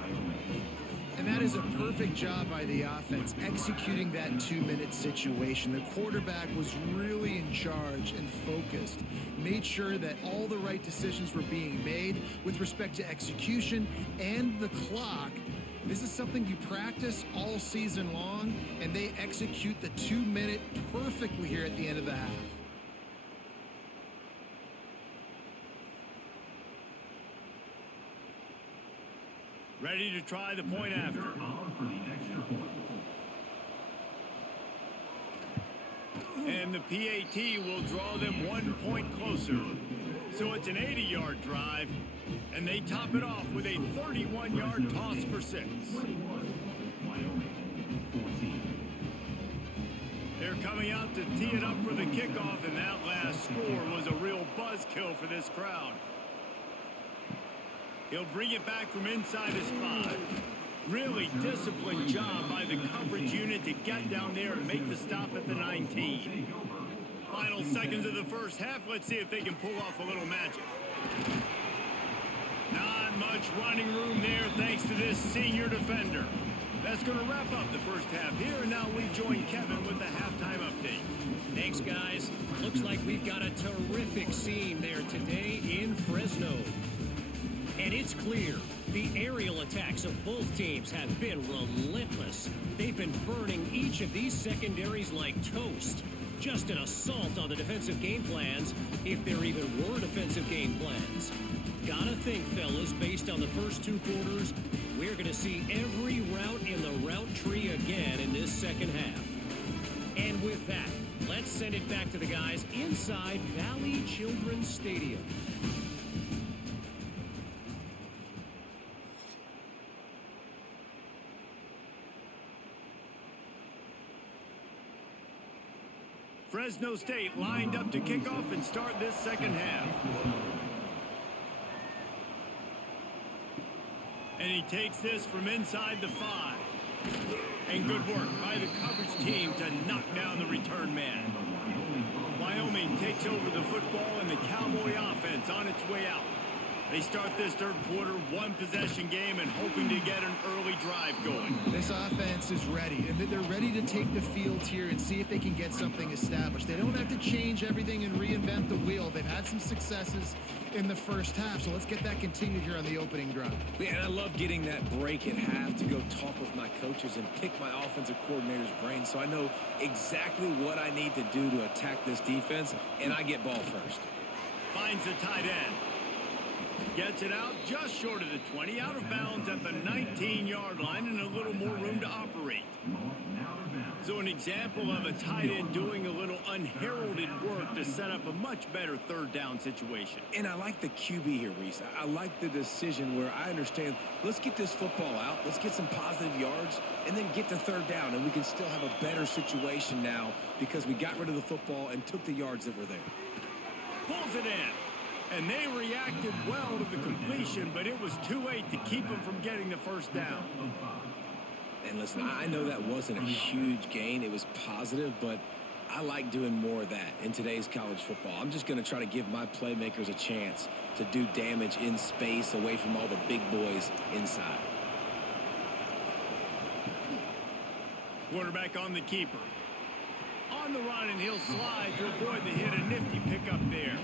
And that is a perfect job by the offense, executing that 2-minute situation. The quarterback was really in charge and focused, made sure that all the right decisions were being made with respect to execution and the clock. This is something you practice all season long, and they execute the 2-minute perfectly here at the end of the half. Ready to try the point after. On for the extra point. And the PAT will draw them 1 point closer. So it's an 80-yard drive, and they top it off with a 31-yard toss for 6. Wyoming, 14. They're coming out to tee it up for the kickoff, and that last score was a real buzzkill for this crowd. He'll bring it back from inside his 5. Really disciplined job by the coverage unit to get down there and make the stop at the 19. Final seconds of the first half. Let's see if they can pull off a little magic. Not much running room there thanks to this senior defender. That's going to wrap up the first half here, and now we join Kevin with the halftime update. Thanks, guys. Looks like we've got a terrific scene there today in Fresno. And it's clear, the aerial attacks of both teams have been relentless. They've been burning each of these secondaries like toast. Just an assault on the defensive game plans, if there even were defensive game plans. Gotta think, fellas, based on the first 2 quarters, we're going to see every route in the route tree again in this second half. And with that, let's send it back to the guys inside Valley Children's Stadium. Fresno State lined up to kick off and start this second half. And he takes this from inside the 5. And good work by the coverage team to knock down the return man. Wyoming takes over the football and the Cowboy offense on its way out. They start this third quarter 1-possession game and hoping to get an early drive going. This offense is ready, and they're ready to take the field here and see if they can get something established. They don't have to change everything and reinvent the wheel. They've had some successes in the first half, so let's get that continued here on the opening drive. Yeah, and I love getting that break at half to go talk with my coaches and pick my offensive coordinator's brain so I know exactly what I need to do to attack this defense, and I get ball first. Finds the tight end. Gets it out just short of the 20, out of bounds at the 19-yard line, and a little more room to operate. So an example of a tight end doing a little unheralded work to set up a much better third down situation. And I like the QB here, Reese. I like the decision where I understand, let's get this football out, let's get some positive yards, and then get the third down, and we can still have a better situation now because we got rid of the football and took the yards that were there. Pulls it in. And they reacted well to the completion, but it was too late to keep them from getting the first down. And listen, I know that wasn't a huge gain. It was positive, but I like doing more of that in today's college football. I'm just going to try to give my playmakers a chance to do damage in space away from all the big boys inside. Quarterback on the keeper. On the run, and he'll slide to avoid the hit. A nifty pickup there.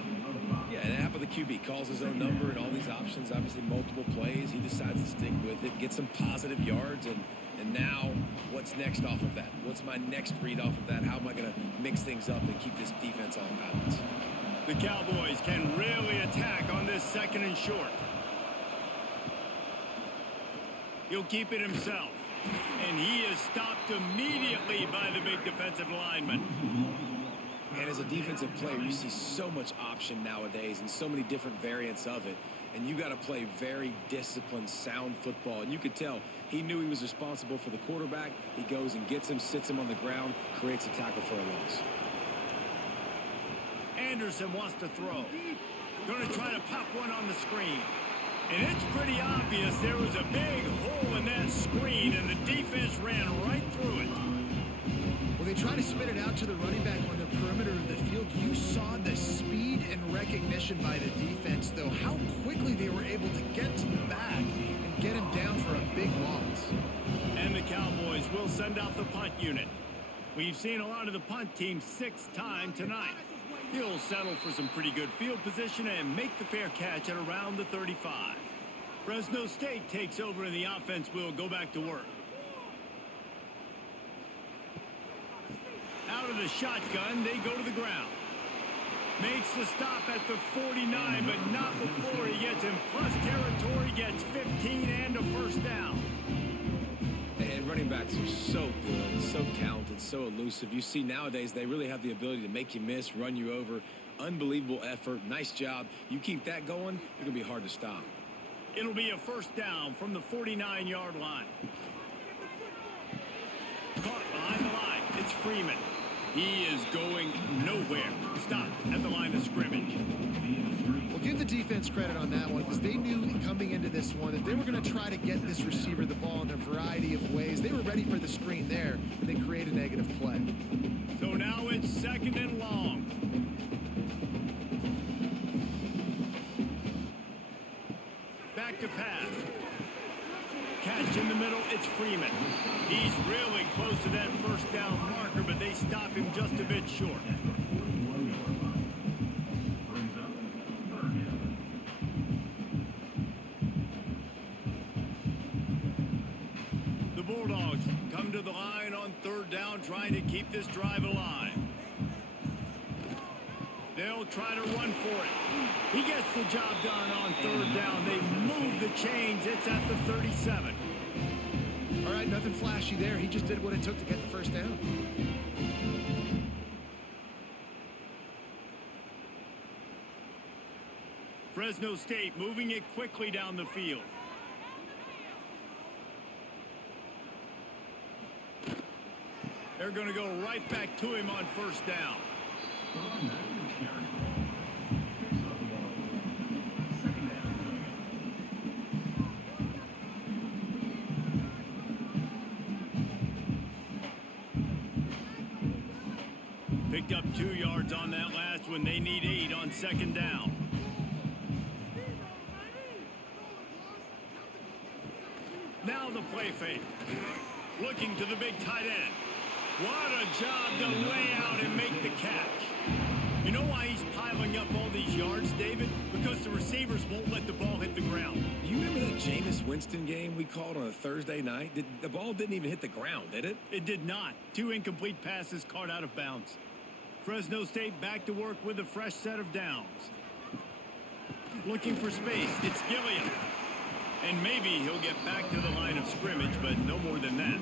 Yeah, an app of the QB calls his own number and all these options, obviously multiple plays. He decides to stick with it, get some positive yards, and now what's next off of that? What's my next read off of that? How am I going to mix things up and keep this defense off balance? The Cowboys can really attack on this second and short. He'll keep it himself. And he is stopped immediately by the big defensive lineman. And as a defensive player, you see so much option nowadays and so many different variants of it. And you got to play very disciplined, sound football. And you could tell he knew he was responsible for the quarterback. He goes and gets him, sits him on the ground, creates a tackle for a loss. Anderson wants to throw. Going to try to pop one on the screen. And it's pretty obvious there was a big hole in that screen, and the defense ran right through it. Well, they try to spit it out to the running back on the perimeter of the field. You saw the speed and recognition by the defense, though, how quickly they were able to get to the back and get him down for a big loss. And the Cowboys will send out the punt unit. We've seen a lot of the punt team 6th time tonight. He'll settle for some pretty good field position and make the fair catch at around the 35. Fresno State takes over, and the offense will go back to work. Out of the shotgun, they go to the ground. Makes the stop at the 49, but not before he gets in plus territory, gets 15 and a first down. And running backs are so good, so talented, so elusive. You see nowadays they really have the ability to make you miss, run you over. Unbelievable effort. Nice job. You keep that going, it'll be hard to stop. It'll be a first down from the 49-yard line. Caught behind the line. It's Freeman. He is going nowhere. Stopped at the line of scrimmage. Well, give the defense credit on that one because they knew coming into this one that they were going to try to get this receiver the ball in a variety of ways. They were ready for the screen there, and they create a negative play. So now it's second and long. Back to pass. Catch in the middle, it's Freeman. He's really close to that first down marker, but they stop him just a bit short. The Bulldogs come to the line on third down, trying to keep this drive alive. They'll try to run for it. He gets the job done on third down. They move the chains. It's at the 37. All right, nothing flashy there. He just did what it took to get the first down. Fresno State moving it quickly down the field. They're going to go right back to him on first down. Picked up 2 yards on that last one. They need 8 on second down. Now the play fake. Looking to the big tight end. What a job to lay out and make the catch. You know why he's piling up all these yards, David? Because the receivers won't let the ball hit the ground. You remember that Jameis Winston game we called on a Thursday night? The ball didn't even hit the ground, did it? It did not. 2 incomplete passes caught out of bounds. Fresno State back to work with a fresh set of downs. Looking for space. It's Gilliam. And maybe he'll get back to the line of scrimmage, but no more than that.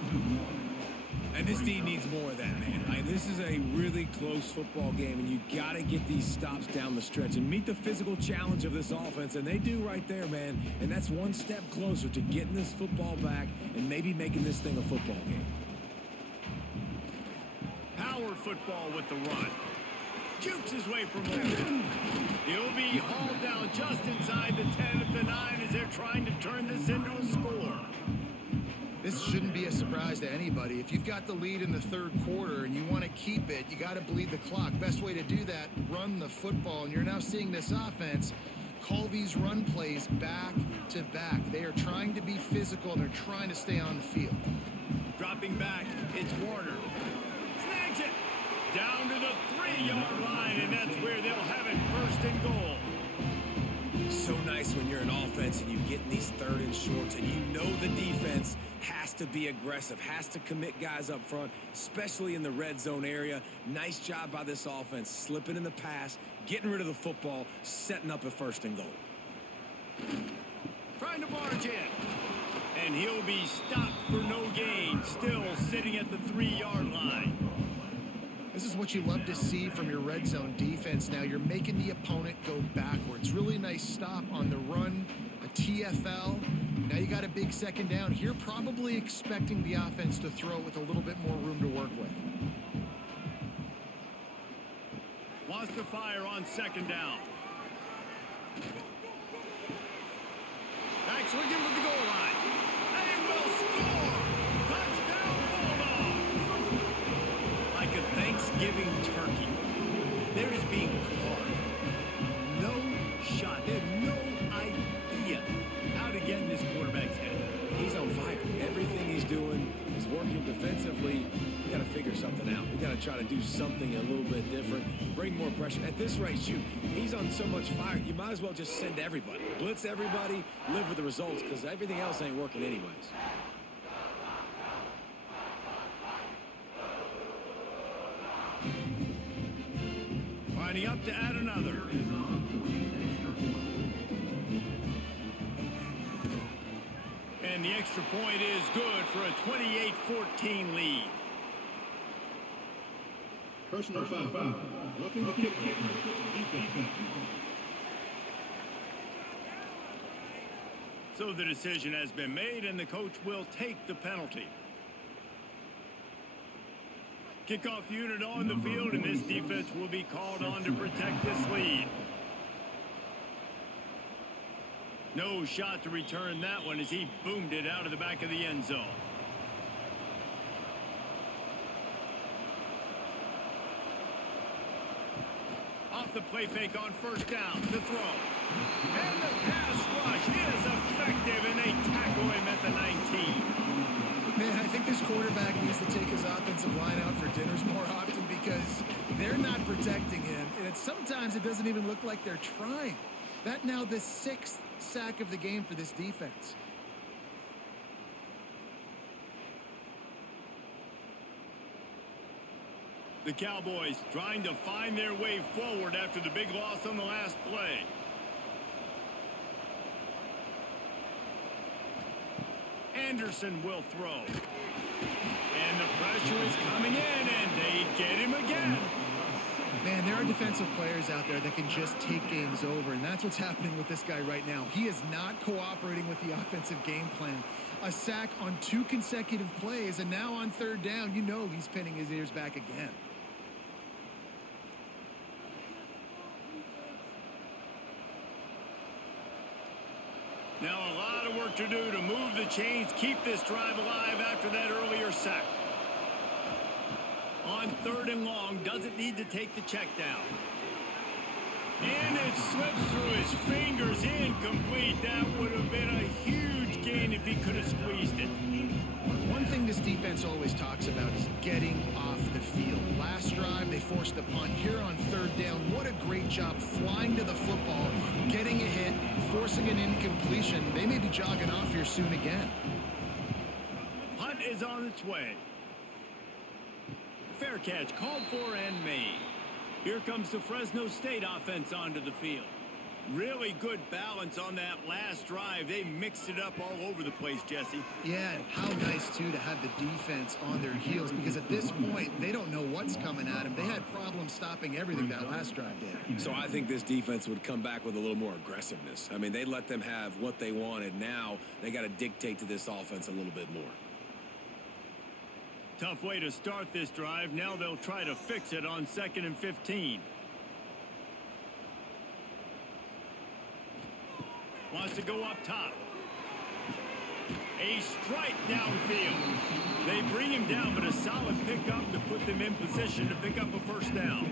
And this team needs more of that, man. This is a really close football game, and you got to get these stops down the stretch and meet the physical challenge of this offense, and they do right there, man. And that's one step closer to getting this football back and maybe making this thing a football game. Power football with the run. Jukes his way from home. He'll be hauled down just inside the 10 at the 9 as they're trying to turn this into a score. This shouldn't be a surprise to anybody. If you've got the lead in the third quarter and you want to keep it, you got to bleed the clock. Best way to do that, run the football. And you're now seeing this offense call these run plays back to back. They are trying to be physical, and they're trying to stay on the field. Dropping back, it's Warner. Snags it down to the 3-yard line, and that's where they'll have it, first and goal. So nice when you're an offense and you get in these third and shorts and you know the defense has to be aggressive, has to commit guys up front, especially in the red zone area. Nice job by this offense, slipping in the pass, getting rid of the football, setting up a first and goal. Trying to barge in. And he'll be stopped for no gain, still sitting at the 3-yard line. This is what you love to see from your red zone defense now. You're making the opponent go backwards. Really nice stop on the run, a TFL. Now you got a big second down. Here probably expecting the offense to throw with a little bit more room to work with. Wants to fire on second down. Back swinging for the goal line. They will score! Touchdown Bulldogs! Like a Thanksgiving turkey. There is being carved. No shot. They have no idea how to get in this quarterback's head. He's on fire. Everything he's doing is working defensively. We got to figure something out. We got to try to do something a little bit different. Bring more pressure. At this rate, shoot, he's on so much fire, you might as well just send everybody. Blitz everybody, live with the results, because everything else ain't working anyways. lining up to add another. And the extra point is good for a 28-14 lead. Personal foul. Roughing the kick. Defense. So the decision has been made, and the coach will take the penalty. Kickoff unit on the field, and this defense will be called on to protect this lead. No shot to return that one as he boomed it out of the back of the end zone. Off the play fake on first down, the throw. And the pass rush is effective, and they tackle him at the 19. Man, I think this quarterback needs to take his offensive line out for dinners more often because they're not protecting him. And sometimes it doesn't even look like they're trying. That now the 6th sack of the game for this defense. The Cowboys trying to find their way forward after the big loss on the last play. Anderson will throw. And the pressure is coming in, and they get him again. Man, there are defensive players out there that can just take games over, and that's what's happening with this guy right now. He is not cooperating with the offensive game plan. A sack on 2 consecutive plays, and now on third down, you know he's pinning his ears back again. Now a lot of work to do to move the chains, keep this drive alive after that earlier sack. On third and long, doesn't need to take the check down. And it slips through his fingers, incomplete. That would have been a huge gain if he could have squeezed it. One thing this defense always talks about is getting off the field. Last drive, they forced a punt. Here on third down, what a great job flying to the football, getting a hit, forcing an incompletion. They may be jogging off here soon again. Punt is on its way. Fair catch called for and made. Here comes the Fresno State offense onto the field. Really good balance on that last drive. They mixed it up all over the place, Jesse. Yeah, and how nice, too, to have the defense on their heels because at this point, they don't know what's coming at them. They had problems stopping everything that last drive did. So I think this defense would come back with a little more aggressiveness. I mean, they let them have what they wanted. Now they got to dictate to this offense a little bit more. Tough way to start this drive. Now they'll try to fix it on 2nd and 15. Wants to go up top. A strike downfield. They bring him down, but a solid pickup to put them in position to pick up a first down.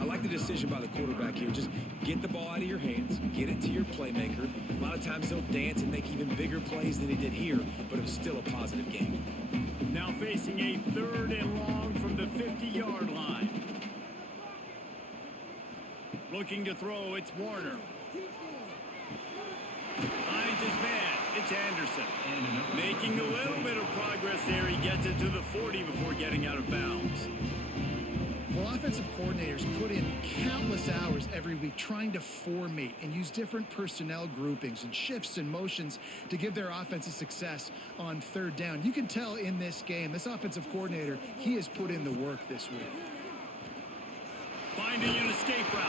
I like the decision by the quarterback here. Just get the ball out of your hands, get it to your playmaker. A lot of times he'll dance and make even bigger plays than he did here, but it was still a positive game. Now facing a 3rd and long from the 50-yard line. Looking to throw, it's Warner. Finds his man. It's Anderson. Making a little bit of progress there. He gets it to the 40 before getting out of bounds. Well, offensive coordinators put in countless hours every week trying to formate and use different personnel groupings and shifts and motions to give their offensive success on third down. You can tell in this game, this offensive coordinator, he has put in the work this week. Finding an escape route.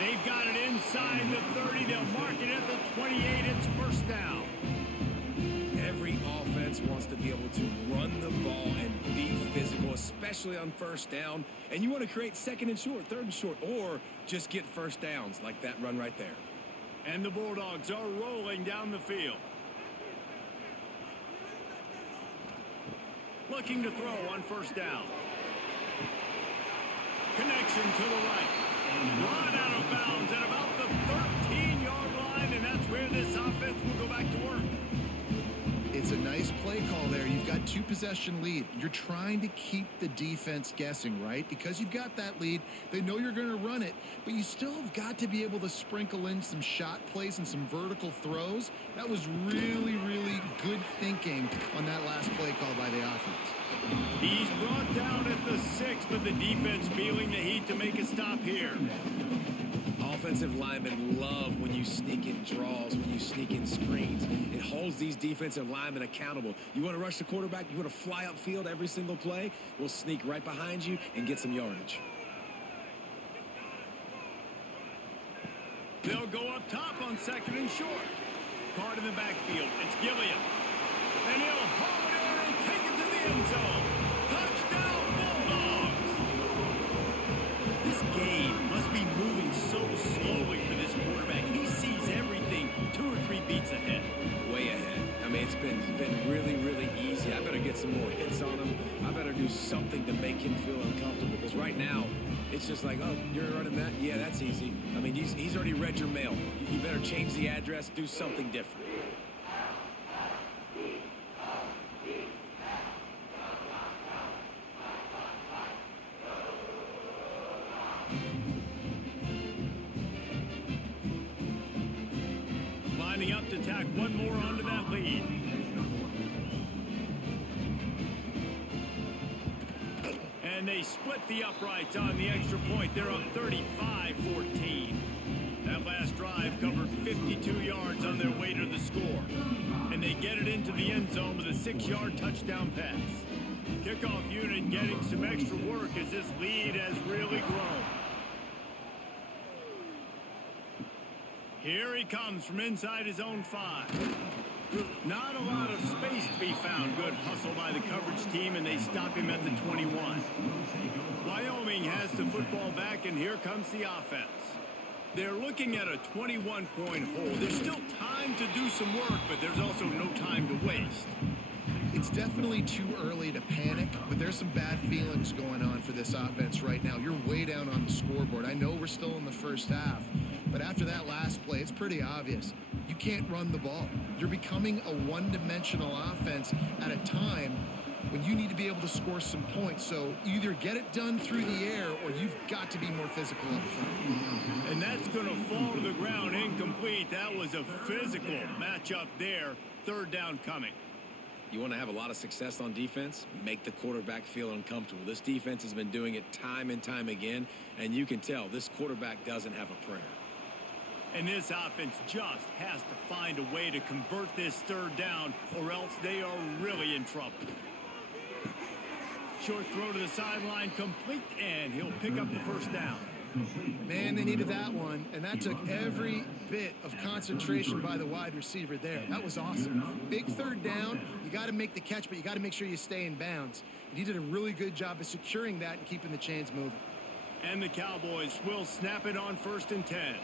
They've got it inside the 30. They'll mark it at the 28. It's first down. Every offense wants to be able to run the ball and be physical, especially on first down. And you want to create 2nd and short, 3rd and short, or just get first downs like that run right there. And the Bulldogs are rolling down the field. Looking to throw on first down. Connection to the right. Run out of bounds at about the 13-yard line, and that's where this offense will go back to work. It's It's a nice play call there. You've got 2-possession lead. You're trying to keep the defense guessing, right? Because you've got that lead, they know you're going to run it, but you still have got to be able to sprinkle in some shot plays and some vertical throws. That was really, really good thinking on that last play call by the offense. He's brought down at the 6, but the defense feeling the heat to make a stop here. Offensive linemen love when you sneak in draws, when you sneak in screens. It holds these defensive linemen accountable. You want to rush the quarterback, you want to fly upfield every single play, we'll sneak right behind you and get some yardage. They'll go up top on 2nd and short. Card in the backfield. It's Gilliam. And he'll haul it in and take it to the end zone. Touchdown, Bulldogs! This game must be moving so slowly for this quarterback. He sees everything 2 or 3 beats ahead. Way ahead. I mean, it's been really, really easy. I better get some more hits on him. I better do something to make him feel uncomfortable. Because right now, it's just like, oh, you're running that? Yeah, that's easy. I mean, he's already read your mail. You better change the address, do something different. Lining up to tack one more onto that lead. And they split the uprights on the extra point. They're up 35-14. That last drive covered 52 yards on their way to the score. And they get it into the end zone with a 6-yard touchdown pass. Kickoff unit getting some extra work as this lead has really grown. Here he comes from inside his own 5. Not a lot of space to be found. Good hustle by the coverage team, and they stop him at the 21. Wyoming has the football back, and here comes the offense. They're looking at a 21-point hole. There's still time to do some work, but there's also no time to waste. It's definitely too early to panic, but there's some bad feelings going on for this offense right now. You're way down on the scoreboard. I know we're still in the first half, but after that last play, it's pretty obvious. You can't run the ball. You're becoming a one-dimensional offense at a time when you need to be able to score some points. So either get it done through the air or you've got to be more physical up front. And that's going to fall to the ground incomplete. That was a physical matchup there. 3rd down coming. You want to have a lot of success on defense? Make the quarterback feel uncomfortable. This defense has been doing it time and time again, and you can tell this quarterback doesn't have a prayer. And this offense just has to find a way to convert this 3rd down, or else they are really in trouble. Short throw to the sideline, complete, and he'll pick up the 1st down. Man, they needed that one, and that took every bit of concentration by the wide receiver there. That was awesome. Big 3rd down. You got to make the catch, but you got to make sure you stay in bounds. And he did a really good job of securing that and keeping the chains moving. And the Cowboys will snap it on 1st and 10.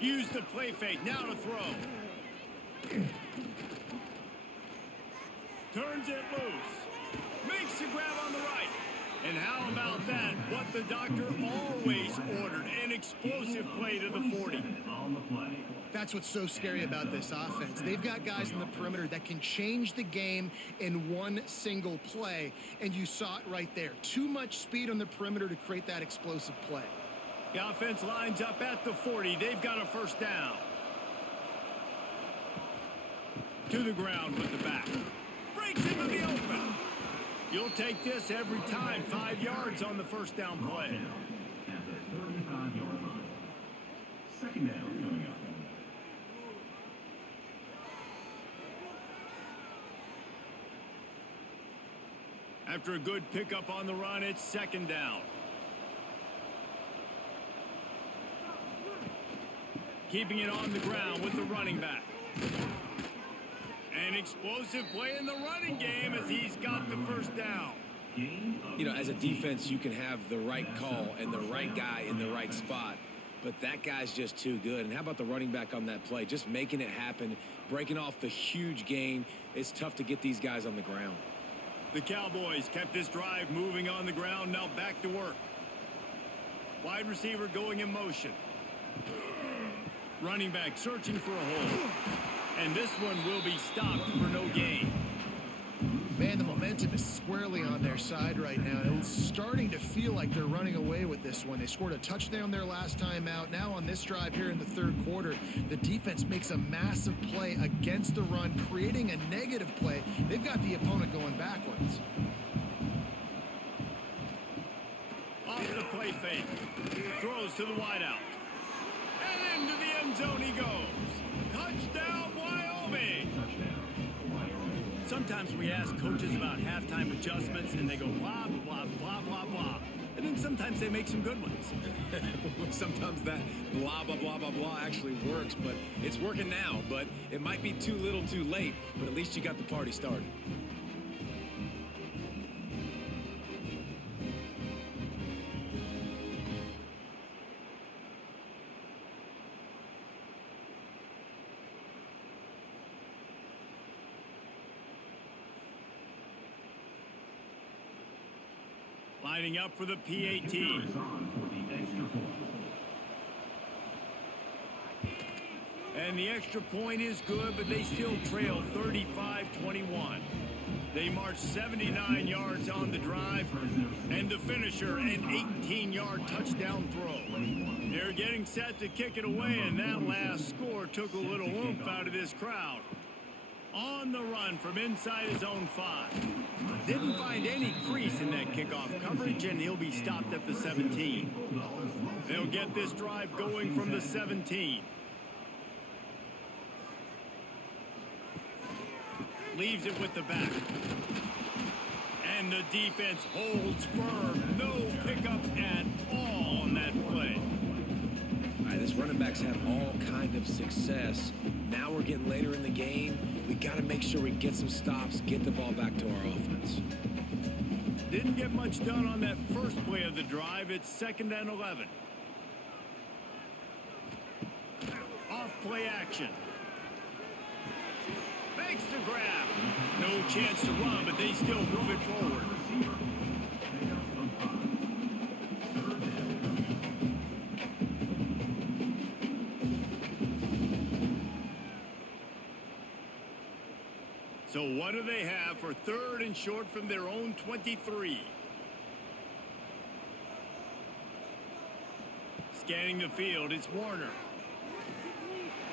Use the play fake, now to throw. Turns it loose. Makes the grab on the right. And how about that? What the doctor always ordered, an explosive play to the 40. That's what's so scary about this offense. They've got guys in the perimeter that can change the game in one single play, and you saw it right there. Too much speed on the perimeter to create that explosive play. The offense lines up at the 40. They've got a 1st down. To the ground with the back. Breaks into the open. You'll take this every time. 5 yards on the 1st down play. At the 35-yard line. 2nd down coming up. After a good pickup on the run, it's 2nd down. Keeping it on the ground with the running back. An explosive play in the running game as he's got the 1st down. You know, as a defense, you can have the right call and the right guy in the right spot, but that guy's just too good. And how about the running back on that play? Just making it happen, breaking off the huge gain. It's tough to get these guys on the ground. The Cowboys kept this drive moving on the ground, now back to work. Wide receiver going in motion. Running back searching for a hole. And this one will be stopped for no gain. Man, the momentum is squarely on their side right now. It's starting to feel like they're running away with this one. They scored a touchdown their last time out. Now on this drive here in the third quarter, the defense makes a massive play against the run, creating a negative play. They've got the opponent going backwards. Off the play fake. Throws to the wideout. And into the end zone he goes. Touchdown, Wyoming! Sometimes we ask coaches about halftime adjustments, and they go blah, blah, blah, blah, blah. And then sometimes they make some good ones. Sometimes that blah, blah, blah, blah, blah actually works, but it's working now. But it might be too little too late, but at least you got the party started. Lining up for the PAT. And the extra point is good, but they still trail 35-21. They march 79 yards on the drive, and the finisher, an 18-yard touchdown throw. They're getting set to kick it away, and that last score took a little oomph out of this crowd. On the run from inside his own 5. Didn't find any crease in that kickoff coverage, and he'll be stopped at the 17. They'll get this drive going from the 17. Leaves it with the back. And the defense holds firm. No pickup at all on that play. All right, this running back's had all kind of success. Now we're getting later in the game. We got to make sure we get some stops, get the ball back to our offense. Didn't get much done on that first play of the drive. It's 2nd and 11. Off play action. Makes the grab. No chance to run, but they still move it forward. So what do they have for 3rd and short from their own 23? Scanning the field, it's Warner.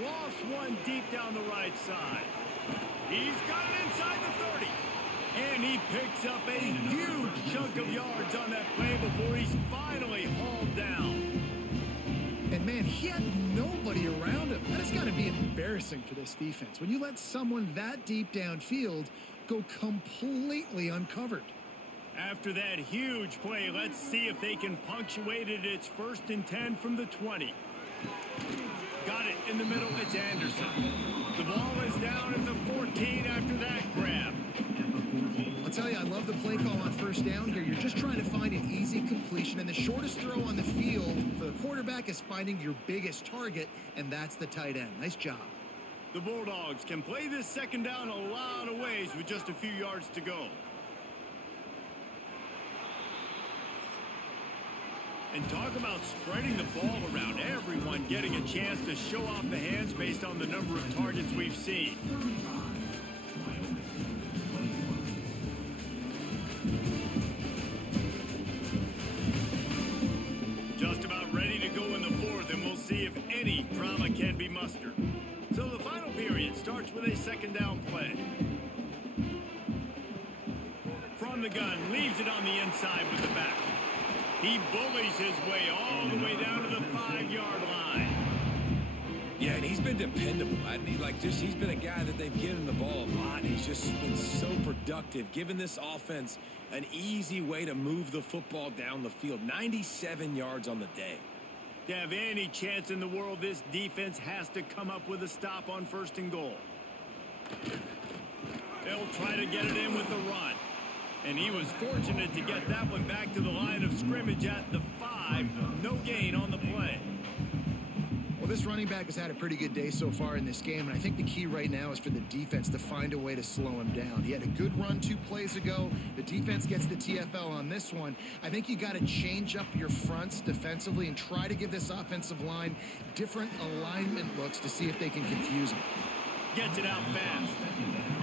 Lost one deep down the right side. He's got it inside the 30. And he picks up a huge chunk of yards on that play before he's finally hauled down. And man, he had nobody around him. That has got to be embarrassing for this defense. When you let someone that deep downfield go completely uncovered. After that huge play, let's see if they can punctuate it. It's 1st and 10 from the 20. Got it in the middle. It's Anderson. The ball is down at the 14 after that grab. I'll tell you, I love the play call on 1st down here. You're just trying to find an easy completion, and the shortest throw on the field for the quarterback is finding your biggest target, and that's the tight end. Nice job. The Bulldogs can play this 2nd down a lot of ways with just a few yards to go. And talk about spreading the ball around, everyone getting a chance to show off the hands based on the number of targets we've seen. Just about ready to go in the 4th, and we'll see if any drama can be mustered. So the final period starts with a 2nd down play. From the gun, leaves it on the inside with the back. He bullies his way all the way down to the 5-yard line. Yeah, and he's been dependable. He's been a guy that they've given the ball a lot. He's just been so productive, giving this offense an easy way to move the football down the field. 97 yards on the day. To have any chance in the world, this defense has to come up with a stop on 1st and goal. They'll try to get it in with the run. And he was fortunate to get that one back to the line of scrimmage at the 5. No gain on the play. Well, this running back has had a pretty good day so far in this game, and I think the key right now is for the defense to find a way to slow him down. He had a good run 2 plays ago. The defense gets the TFL on this one. I think you got to change up your fronts defensively and try to give this offensive line different alignment looks to see if they can confuse him. Gets it out fast.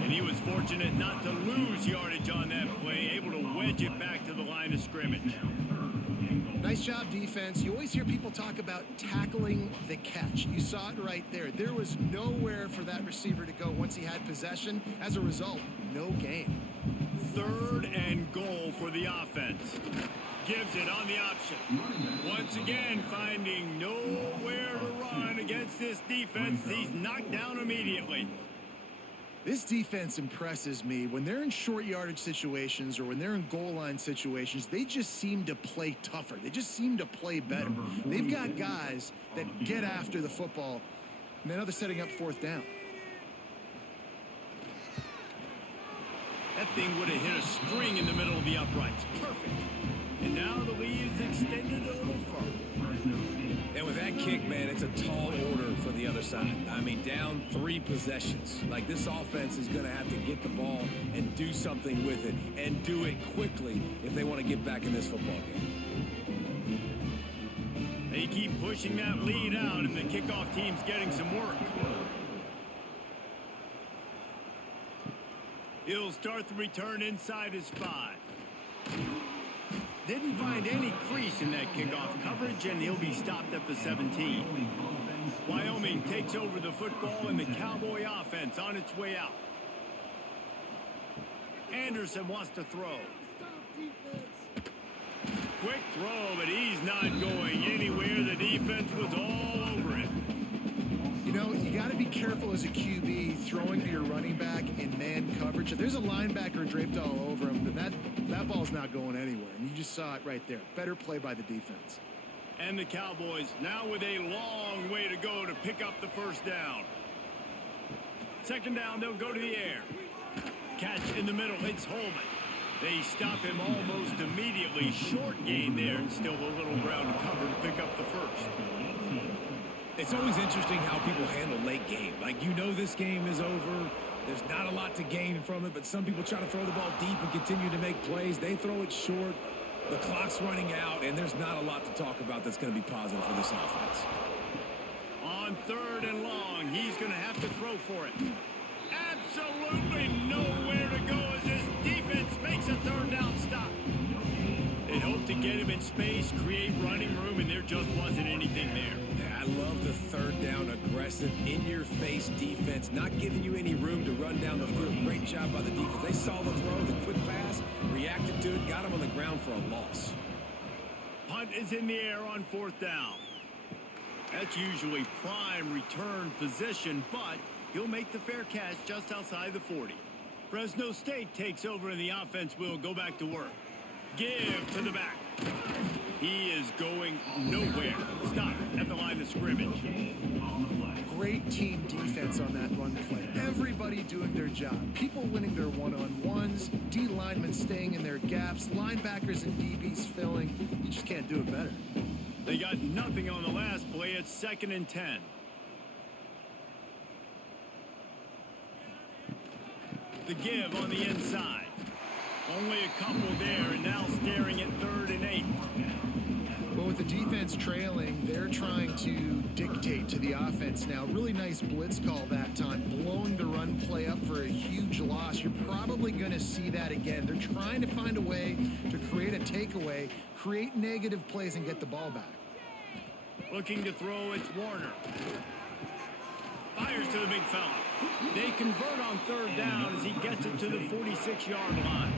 And he was fortunate not to lose yardage on that play, able to wedge it back to the line of scrimmage. Nice job, defense. You always hear people talk about tackling the catch. You saw it right there. There was nowhere for that receiver to go once he had possession. As a result, no gain. 3rd and goal for the offense. Gives it on the option. Once again, finding nowhere to run against this defense. He's knocked down immediately. This defense impresses me. When they're in short yardage situations or when they're in goal line situations, they just seem to play tougher. They just seem to play better. They've got guys that get after the football, and now they're setting up 4th down. That thing would have hit a string in the middle of the uprights. Perfect. And now the lead is extended a little further. And with that kick, man, it's a tall order for the other side. I mean, down 3 possessions. Like, this offense is going to have to get the ball and do something with it, and do it quickly if they want to get back in this football game. They keep pushing that lead out, and the kickoff team's getting some work. He'll start the return inside his 5. Didn't find any crease in that kickoff coverage, and he'll be stopped at the 17. Wyoming takes over the football, and the Cowboy offense on its way out. Anderson wants to throw. Quick throw, but he's not going anywhere. The defense was all over it. You know, you got to be careful as a QB throwing to your running back in man coverage. If there's a linebacker draped all over him, then that ball's not going anywhere. And you just saw it right there. Better play by the defense. And the Cowboys now with a long way to go to pick up the 1st down. 2nd down, they'll go to the air. Catch in the middle, it's Holman. They stop him almost immediately. Short gain there, and still a little ground to cover to pick up the 1st. It's always interesting how people handle late game. Like, you know this game is over. There's not a lot to gain from it, but some people try to throw the ball deep and continue to make plays. They throw it short. The clock's running out, and there's not a lot to talk about that's going to be positive for this offense. On 3rd and long, he's going to have to throw for it. Absolutely nowhere to go as his defense makes a 3rd down stop. They hope to get him in space, create running room, and there just wasn't anything there. I love the 3rd down, aggressive, in-your-face defense, not giving you any room to run down the field. Great job by the defense. They saw the throw, the quick pass, reacted to it, got him on the ground for a loss. Punt is in the air on 4th down. That's usually prime return position, but he'll make the fair catch just outside the 40. Fresno State takes over, and the offense will go back to work. Give to the back. He is going nowhere. Stop at the line of scrimmage. Great team defense on that run play. Everybody doing their job. People winning their one-on-ones. D linemen staying in their gaps. Linebackers and DBs filling. You just can't do it better. They got nothing on the last play. It's 2nd and 10. The give on the inside. Only a couple there, and now staring at 3rd and 8. Well, with the defense trailing, they're trying to dictate to the offense now. Really nice blitz call that time, blowing the run play up for a huge loss. You're probably going to see that again. They're trying to find a way to create a takeaway, create negative plays, and get the ball back. Looking to throw, it's Warner. Fires to the big fella. They convert on 3rd down as he gets it to the 46-yard line.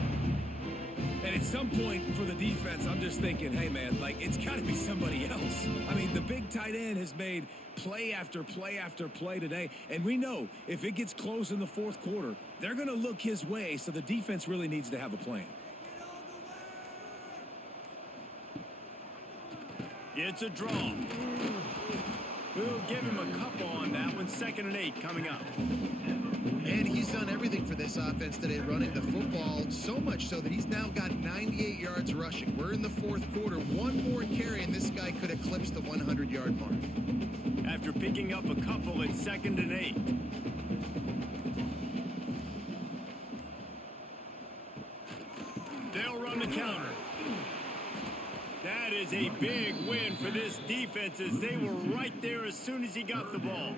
And at some point for the defense, I'm just thinking, hey, man, like, it's got to be somebody else. I mean, the big tight end has made play after play after play today. And we know if it gets close in the 4th quarter, they're going to look his way. So the defense really needs to have a plan. It's a draw. We'll give him a couple on that one. 2nd and 8 coming up. And he's done everything for this offense today, running the football, so much so that he's now got 98 yards rushing. We're in the 4th quarter. One more carry, and this guy could eclipse the 100-yard mark. After picking up a couple, it's 2nd and 8. They'll run the counter. That is a big win for this defense as they were right there as soon as he got the ball.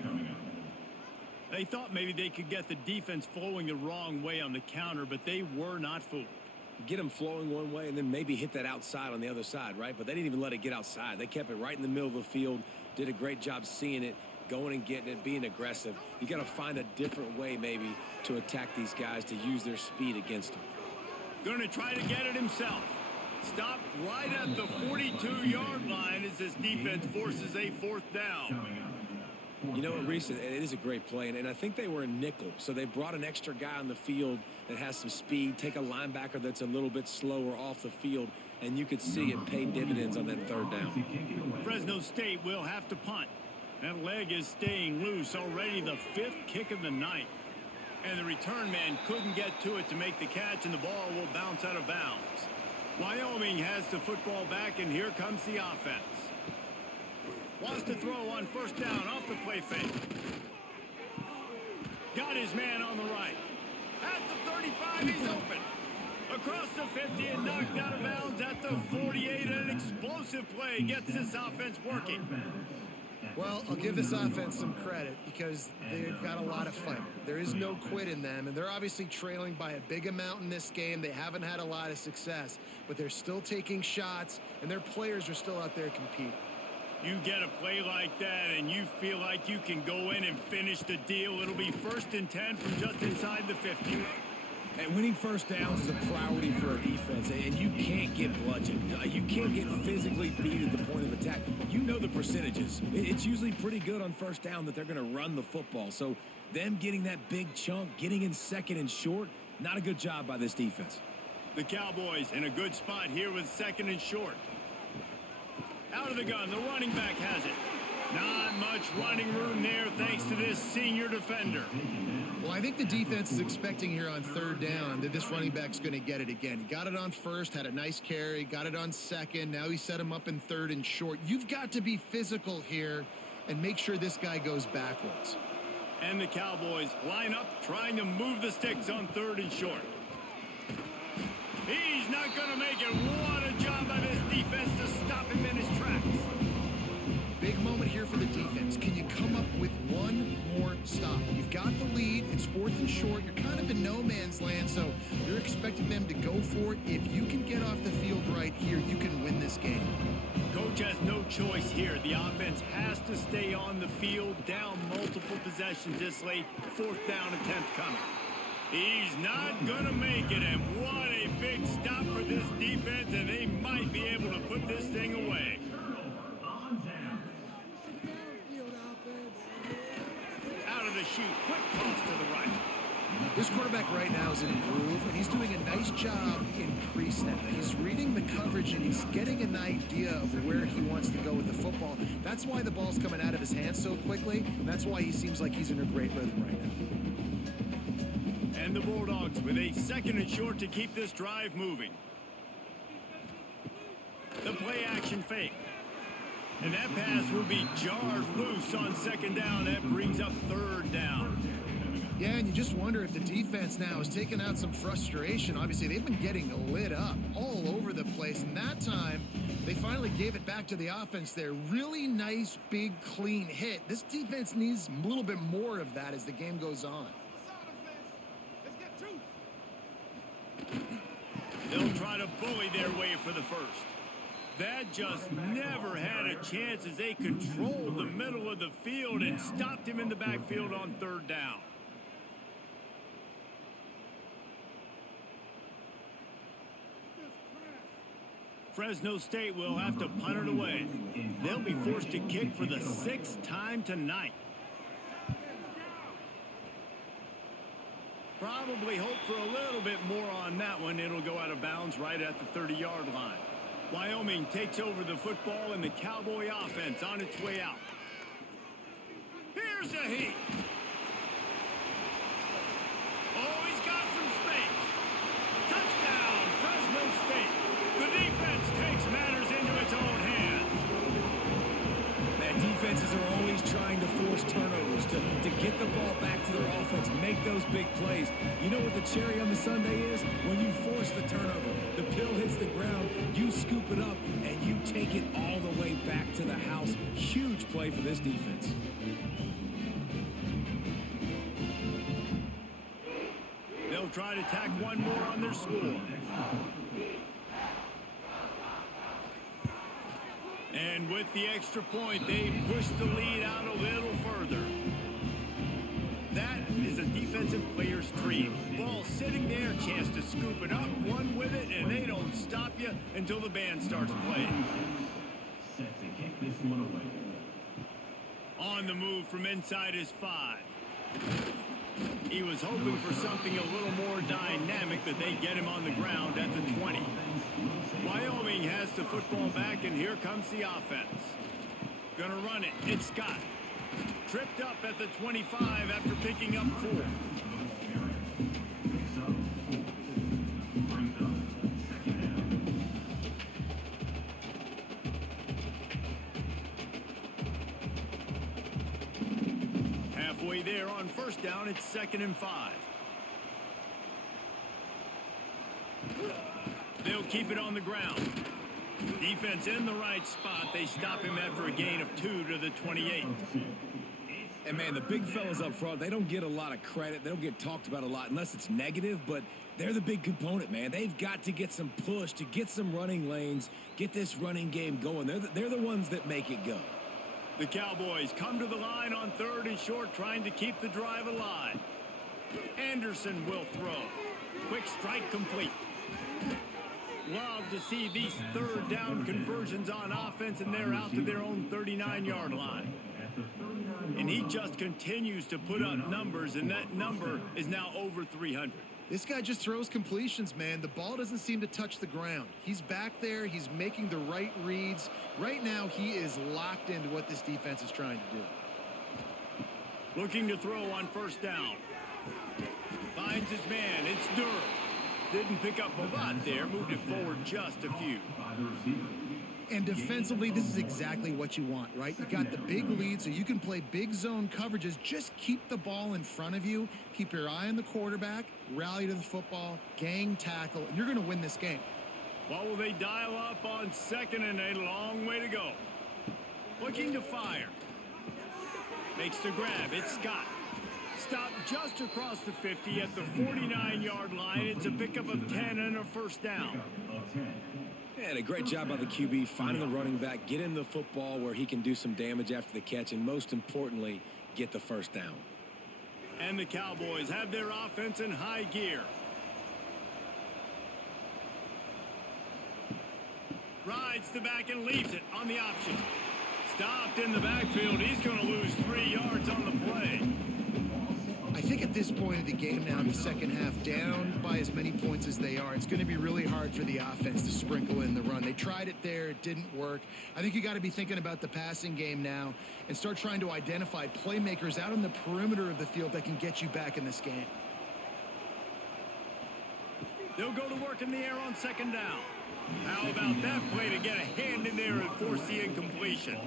They thought maybe they could get the defense flowing the wrong way on the counter, but they were not fooled. Get them flowing one way and then maybe hit that outside on the other side, right? But they didn't even let it get outside. They kept it right in the middle of the field, did a great job seeing it, going and getting it, being aggressive. You got to find a different way maybe to attack these guys, to use their speed against them. Going to try to get it himself. Stopped right at the 42-yard line as this defense forces a 4th down. You know what, Reese, it is a great play, and I think they were a nickel, so they brought an extra guy on the field that has some speed, take a linebacker that's a little bit slower off the field, and you could see it pay dividends on that 3rd down. Fresno State will have to punt. That leg is staying loose, already the 5th kick of the night. And the return man couldn't get to it to make the catch, and the ball will bounce out of bounds. Wyoming has the football back, and here comes the offense. Wants to throw on 1st down off the play fake. Got his man on the right. At the 35, he's open. Across the 50 and knocked out of bounds at the 48. An explosive play gets this offense working. Well, I'll give this offense some credit because they've got a lot of fight. There is no quit in them, and they're obviously trailing by a big amount in this game. They haven't had a lot of success, but they're still taking shots, and their players are still out there competing. You get a play like that, and you feel like you can go in and finish the deal. It'll be 1st and 10 from just inside the 50. And winning 1st downs is a priority for a defense, and you can't get bludgeoned. You can't get physically beat at the point of attack. You know the percentages. It's usually pretty good on 1st down that they're going to run the football. So them getting that big chunk, getting in 2nd and short, not a good job by this defense. The Cowboys in a good spot here with 2nd and short. Out of the gun, the running back has it. Not much running room there thanks to this senior defender. Well, I think the defense is expecting here on 3rd down that this running back's going to get it again. He got it on 1st, had a nice carry, got it on 2nd. Now he set him up in 3rd and short. You've got to be physical here and make sure this guy goes backwards. And the Cowboys line up trying to move the sticks on 3rd and short. He's not going to make it. What a job by this defense to stop him in his tracks. Big moment here for the defense. Can you come up with one more stop? You've got the lead. It's 4th and short. You're kind of in no man's land, so you're expecting them to go for it. If you can get off the field right here, you can win this game. Coach has no choice here. The offense has to stay on the field, down multiple possessions this late. 4th down attempt coming. He's not going to make it, and what a big stop for this defense, and they might be able to put this thing away. Out of the chute, quick toss to the right. This quarterback right now is in a groove, and he's doing a nice job in pre-snap. He's reading the coverage, and he's getting an idea of where he wants to go with the football. That's why the ball's coming out of his hands so quickly, and that's why he seems like he's in a great rhythm right now. And the Bulldogs with a 2nd and short to keep this drive moving. The play action fake. And that pass will be jarred loose on 2nd down. That brings up 3rd down. Yeah, and you just wonder if the defense now is taking out some frustration. Obviously, they've been getting lit up all over the place. And that time, they finally gave it back to the offense there. Really nice, big, clean hit. This defense needs a little bit more of that as the game goes on. They'll try to bully their way for the 1st. That just never had a chance as they controlled the middle of the field and stopped him in the backfield on 3rd down. Fresno State will have to punt it away. They'll be forced to kick for the 6th time tonight. Probably hope for a little bit more on that one. It'll go out of bounds right at the 30-yard line. Wyoming takes over the football and the Cowboy offense on its way out. Here's a heat. Oh, he's got some space. Touchdown, Fresno State. The defense takes matters into its own hands. Man, defenses are always trying to force turnovers to get the ball back to their offense, make those big plays. You know what the cherry on the sundae is? When you force the turnover, the pill hits the ground, you scoop it up, and you take it all the way back to the house. Huge play for this defense. try to tack one more on their score. And with the extra point, they push the lead out a little further. That is a defensive player's dream. Ball sitting there, chance to scoop it up, one with it, and they don't stop you until the band starts playing. Set to kick this one away. On the move from inside his 5. He was hoping for something a little more dynamic, but they get him on the ground at the 20. Wyoming has the football back, and here comes the offense. Gonna run it. It's Scott. Tripped up at the 25 after picking up 4. Picks up 4. Brings up second down. Halfway there on first down, it's 2nd and 5. They'll keep it on the ground. Defense in the right spot. They stop him after a gain of 2 to the 28. And, man, the big fellas up front, they don't get a lot of credit. They don't get talked about a lot unless it's negative, but they're the big component, man. They've got to get some push, to get some running lanes, get this running game going. They're the ones that make it go. The Cowboys come to the line on 3rd and short, trying to keep the drive alive. Anderson will throw. Quick strike complete. Love to see these 3rd down conversions on offense, and they're out to their own 39-yard line. And he just continues to put up numbers, and that number is now over 300. This guy just throws completions, man. The ball doesn't seem to touch the ground. He's back there. He's making the right reads. Right now, he is locked into what this defense is trying to do. Looking to throw on first down. Finds his man. It's Durham. Didn't pick up a lot there. Moved it forward just a few. By the receiver. And defensively, this is exactly what you want, right? You got the big lead, so you can play big zone coverages. Just keep the ball in front of you. Keep your eye on the quarterback. Rally to the football. Gang tackle. And you're going to win this game. What will they dial up on 2nd and a long way to go? Looking to fire. Makes the grab. It's Scott. Stopped just across the 50 at the 49-yard line. It's a pickup of 10 and a first down. And a great job by the QB finding the running back, get him the football where he can do some damage after the catch, and most importantly, get the first down. And the Cowboys have their offense in high gear. Rides the back and leaves it on the option. Stopped in the backfield. He's going to lose 3 yards on the play. I think at this point of the game now in the second half, down by as many points as they are, it's going to be really hard for the offense to sprinkle in the run. They tried it there. It didn't work. I think you got to be thinking about the passing game now and start trying to identify playmakers out on the perimeter of the field that can get you back in this game. They'll go to work in the air on 2nd down. How about that play to get a hand in there and force the incompletion?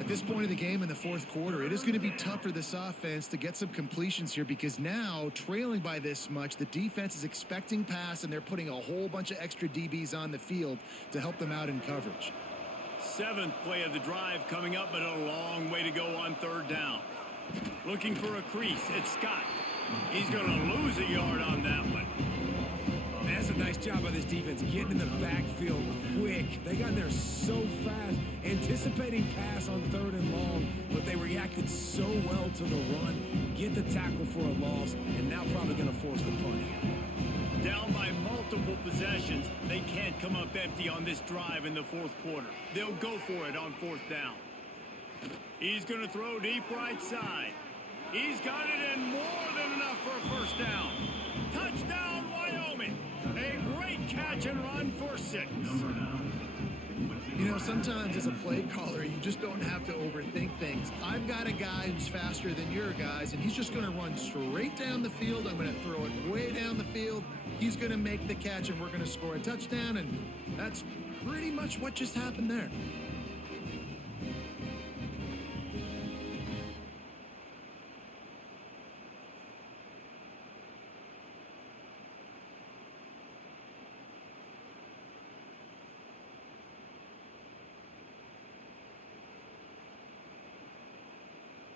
At this point of the game in the 4th quarter, it is going to be tough for this offense to get some completions here because now, trailing by this much, the defense is expecting pass, and they're putting a whole bunch of extra DBs on the field to help them out in coverage. 7th play of the drive coming up, but a long way to go on 3rd down. Looking for a crease. It's Scott. He's going to lose a yard on that one. That's a nice job by this defense, getting in the backfield quick. They got in there so fast, anticipating pass on 3rd and long, but they reacted so well to the run, get the tackle for a loss, and now probably going to force the punt. Down by multiple possessions, they can't come up empty on this drive in the 4th quarter. They'll go for it on 4th down. He's going to throw deep right side. He's got it in more than enough for a first down. Touchdown, Wyoming. A great catch and run for 6. You know, sometimes as a play caller, you just don't have to overthink things. I've got a guy who's faster than your guys, and he's just going to run straight down the field. I'm going to throw it way down the field. He's going to make the catch, and we're going to score a touchdown, and that's pretty much what just happened there.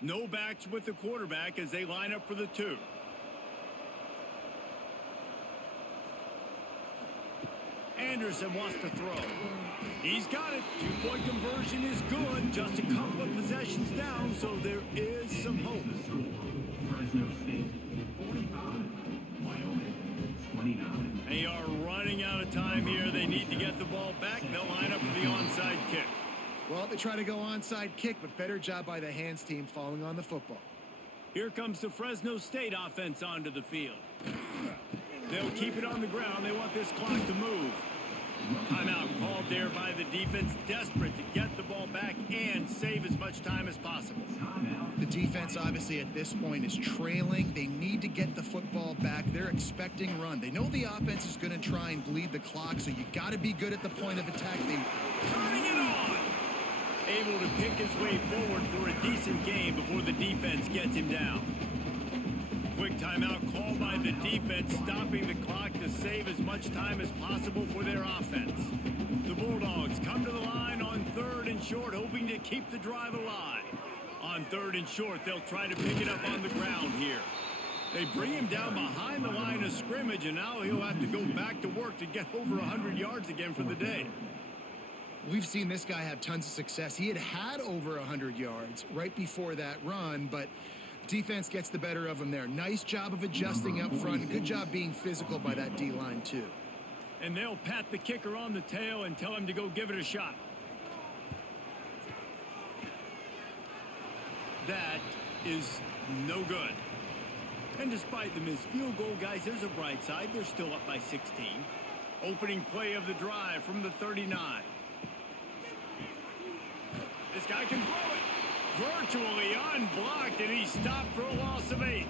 No backs with the quarterback as they line up for the 2. Anderson wants to throw. He's got it. Two-point conversion is good. Just a couple of possessions down, so there is some hope. Fresno State 45, Wyoming 29. They are running out of time here. They need to get the ball back. They'll line up for the onside kick. Well, they try to go onside kick, but better job by the hands team falling on the football. Here comes the Fresno State offense onto the field. They'll keep it on the ground. They want this clock to move. Timeout called there by the defense, desperate to get the ball back and save as much time as possible. The defense, obviously, at this point is trailing. They need to get the football back. They're expecting run. They know the offense is going to try and bleed the clock, so you got to be good at the point of attack. Turning it on! Able to pick his way forward for a decent game before the defense gets him down. Quick timeout called by the defense, stopping the clock to save as much time as possible for their offense. The Bulldogs come to the line on 3rd and short, hoping to keep the drive alive. On 3rd and short, they'll try to pick it up on the ground here. They bring him down behind the line of scrimmage, and now he'll have to go back to work to get over 100 yards again for the day. We've seen this guy have tons of success. He had over 100 yards right before that run, but defense gets the better of him there. Nice job of adjusting up front. Good job being physical by that D-line, too. And they'll pat the kicker on the tail and tell him to go give it a shot. That is no good. And despite the missed field goal, guys, there's a bright side. They're still up by 16. Opening play of the drive from the 39. This guy can throw it. Virtually unblocked, and he's stopped for a loss of 8.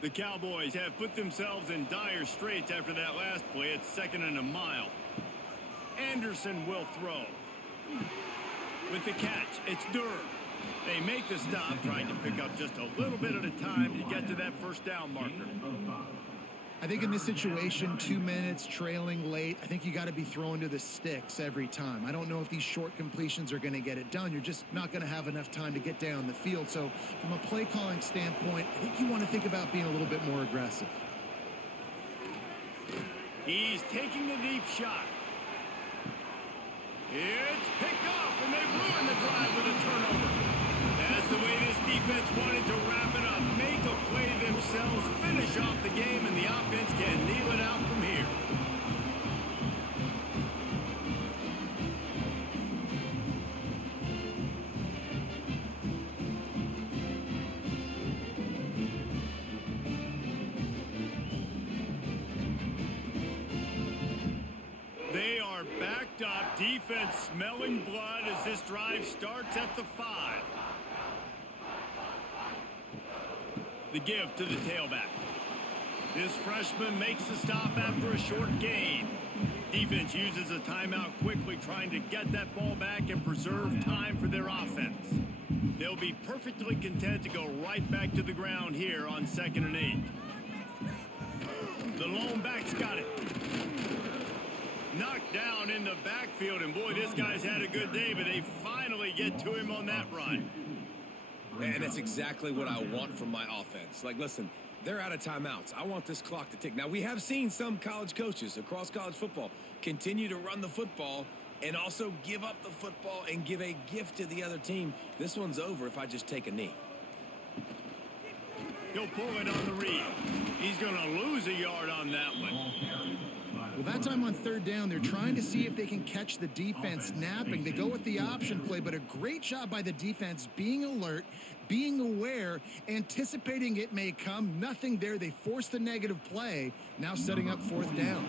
The Cowboys have put themselves in dire straits after that last play. It's 2nd and a mile. Anderson will throw. With the catch, it's Durr. They make the stop, trying to pick up just a little bit at a time to get to that first down marker. I think in this situation, 2 minutes, trailing late, I think you got to be throwing to the sticks every time. I don't know if these short completions are going to get it done. You're just not going to have enough time to get down the field. So from a play calling standpoint, I think you want to think about being a little bit more aggressive. He's taking a deep shot. It's picked off, and they ruin the drive with a turnover. That's the way this defense wanted to wrap it up. Make a play themselves, finish off the game, and the offense can kneel it out from here. They are backed up, defense smelling blood as this drive starts at the 5. The give to the tailback. This freshman makes the stop after a short gain. Defense uses a timeout quickly, trying to get that ball back and preserve time for their offense. They'll be perfectly content to go right back to the ground here on 2nd and 8. The lone back's got it. Knocked down in the backfield, and boy, this guy's had a good day, but they finally get to him on that run. And that's exactly what I want from my offense. Like, listen, they're out of timeouts. I want this clock to tick. Now, we have seen some college coaches across college football continue to run the football and also give up the football and give a gift to the other team. This one's over if I just take a knee. He'll pull it on the read. He's going to lose a yard on that one. Well, that time on 3rd down, they're trying to see if they can catch the defense napping. They go with the option play, but a great job by the defense being alert, being aware, anticipating it may come. Nothing there. They force the negative play, now setting up 4th down.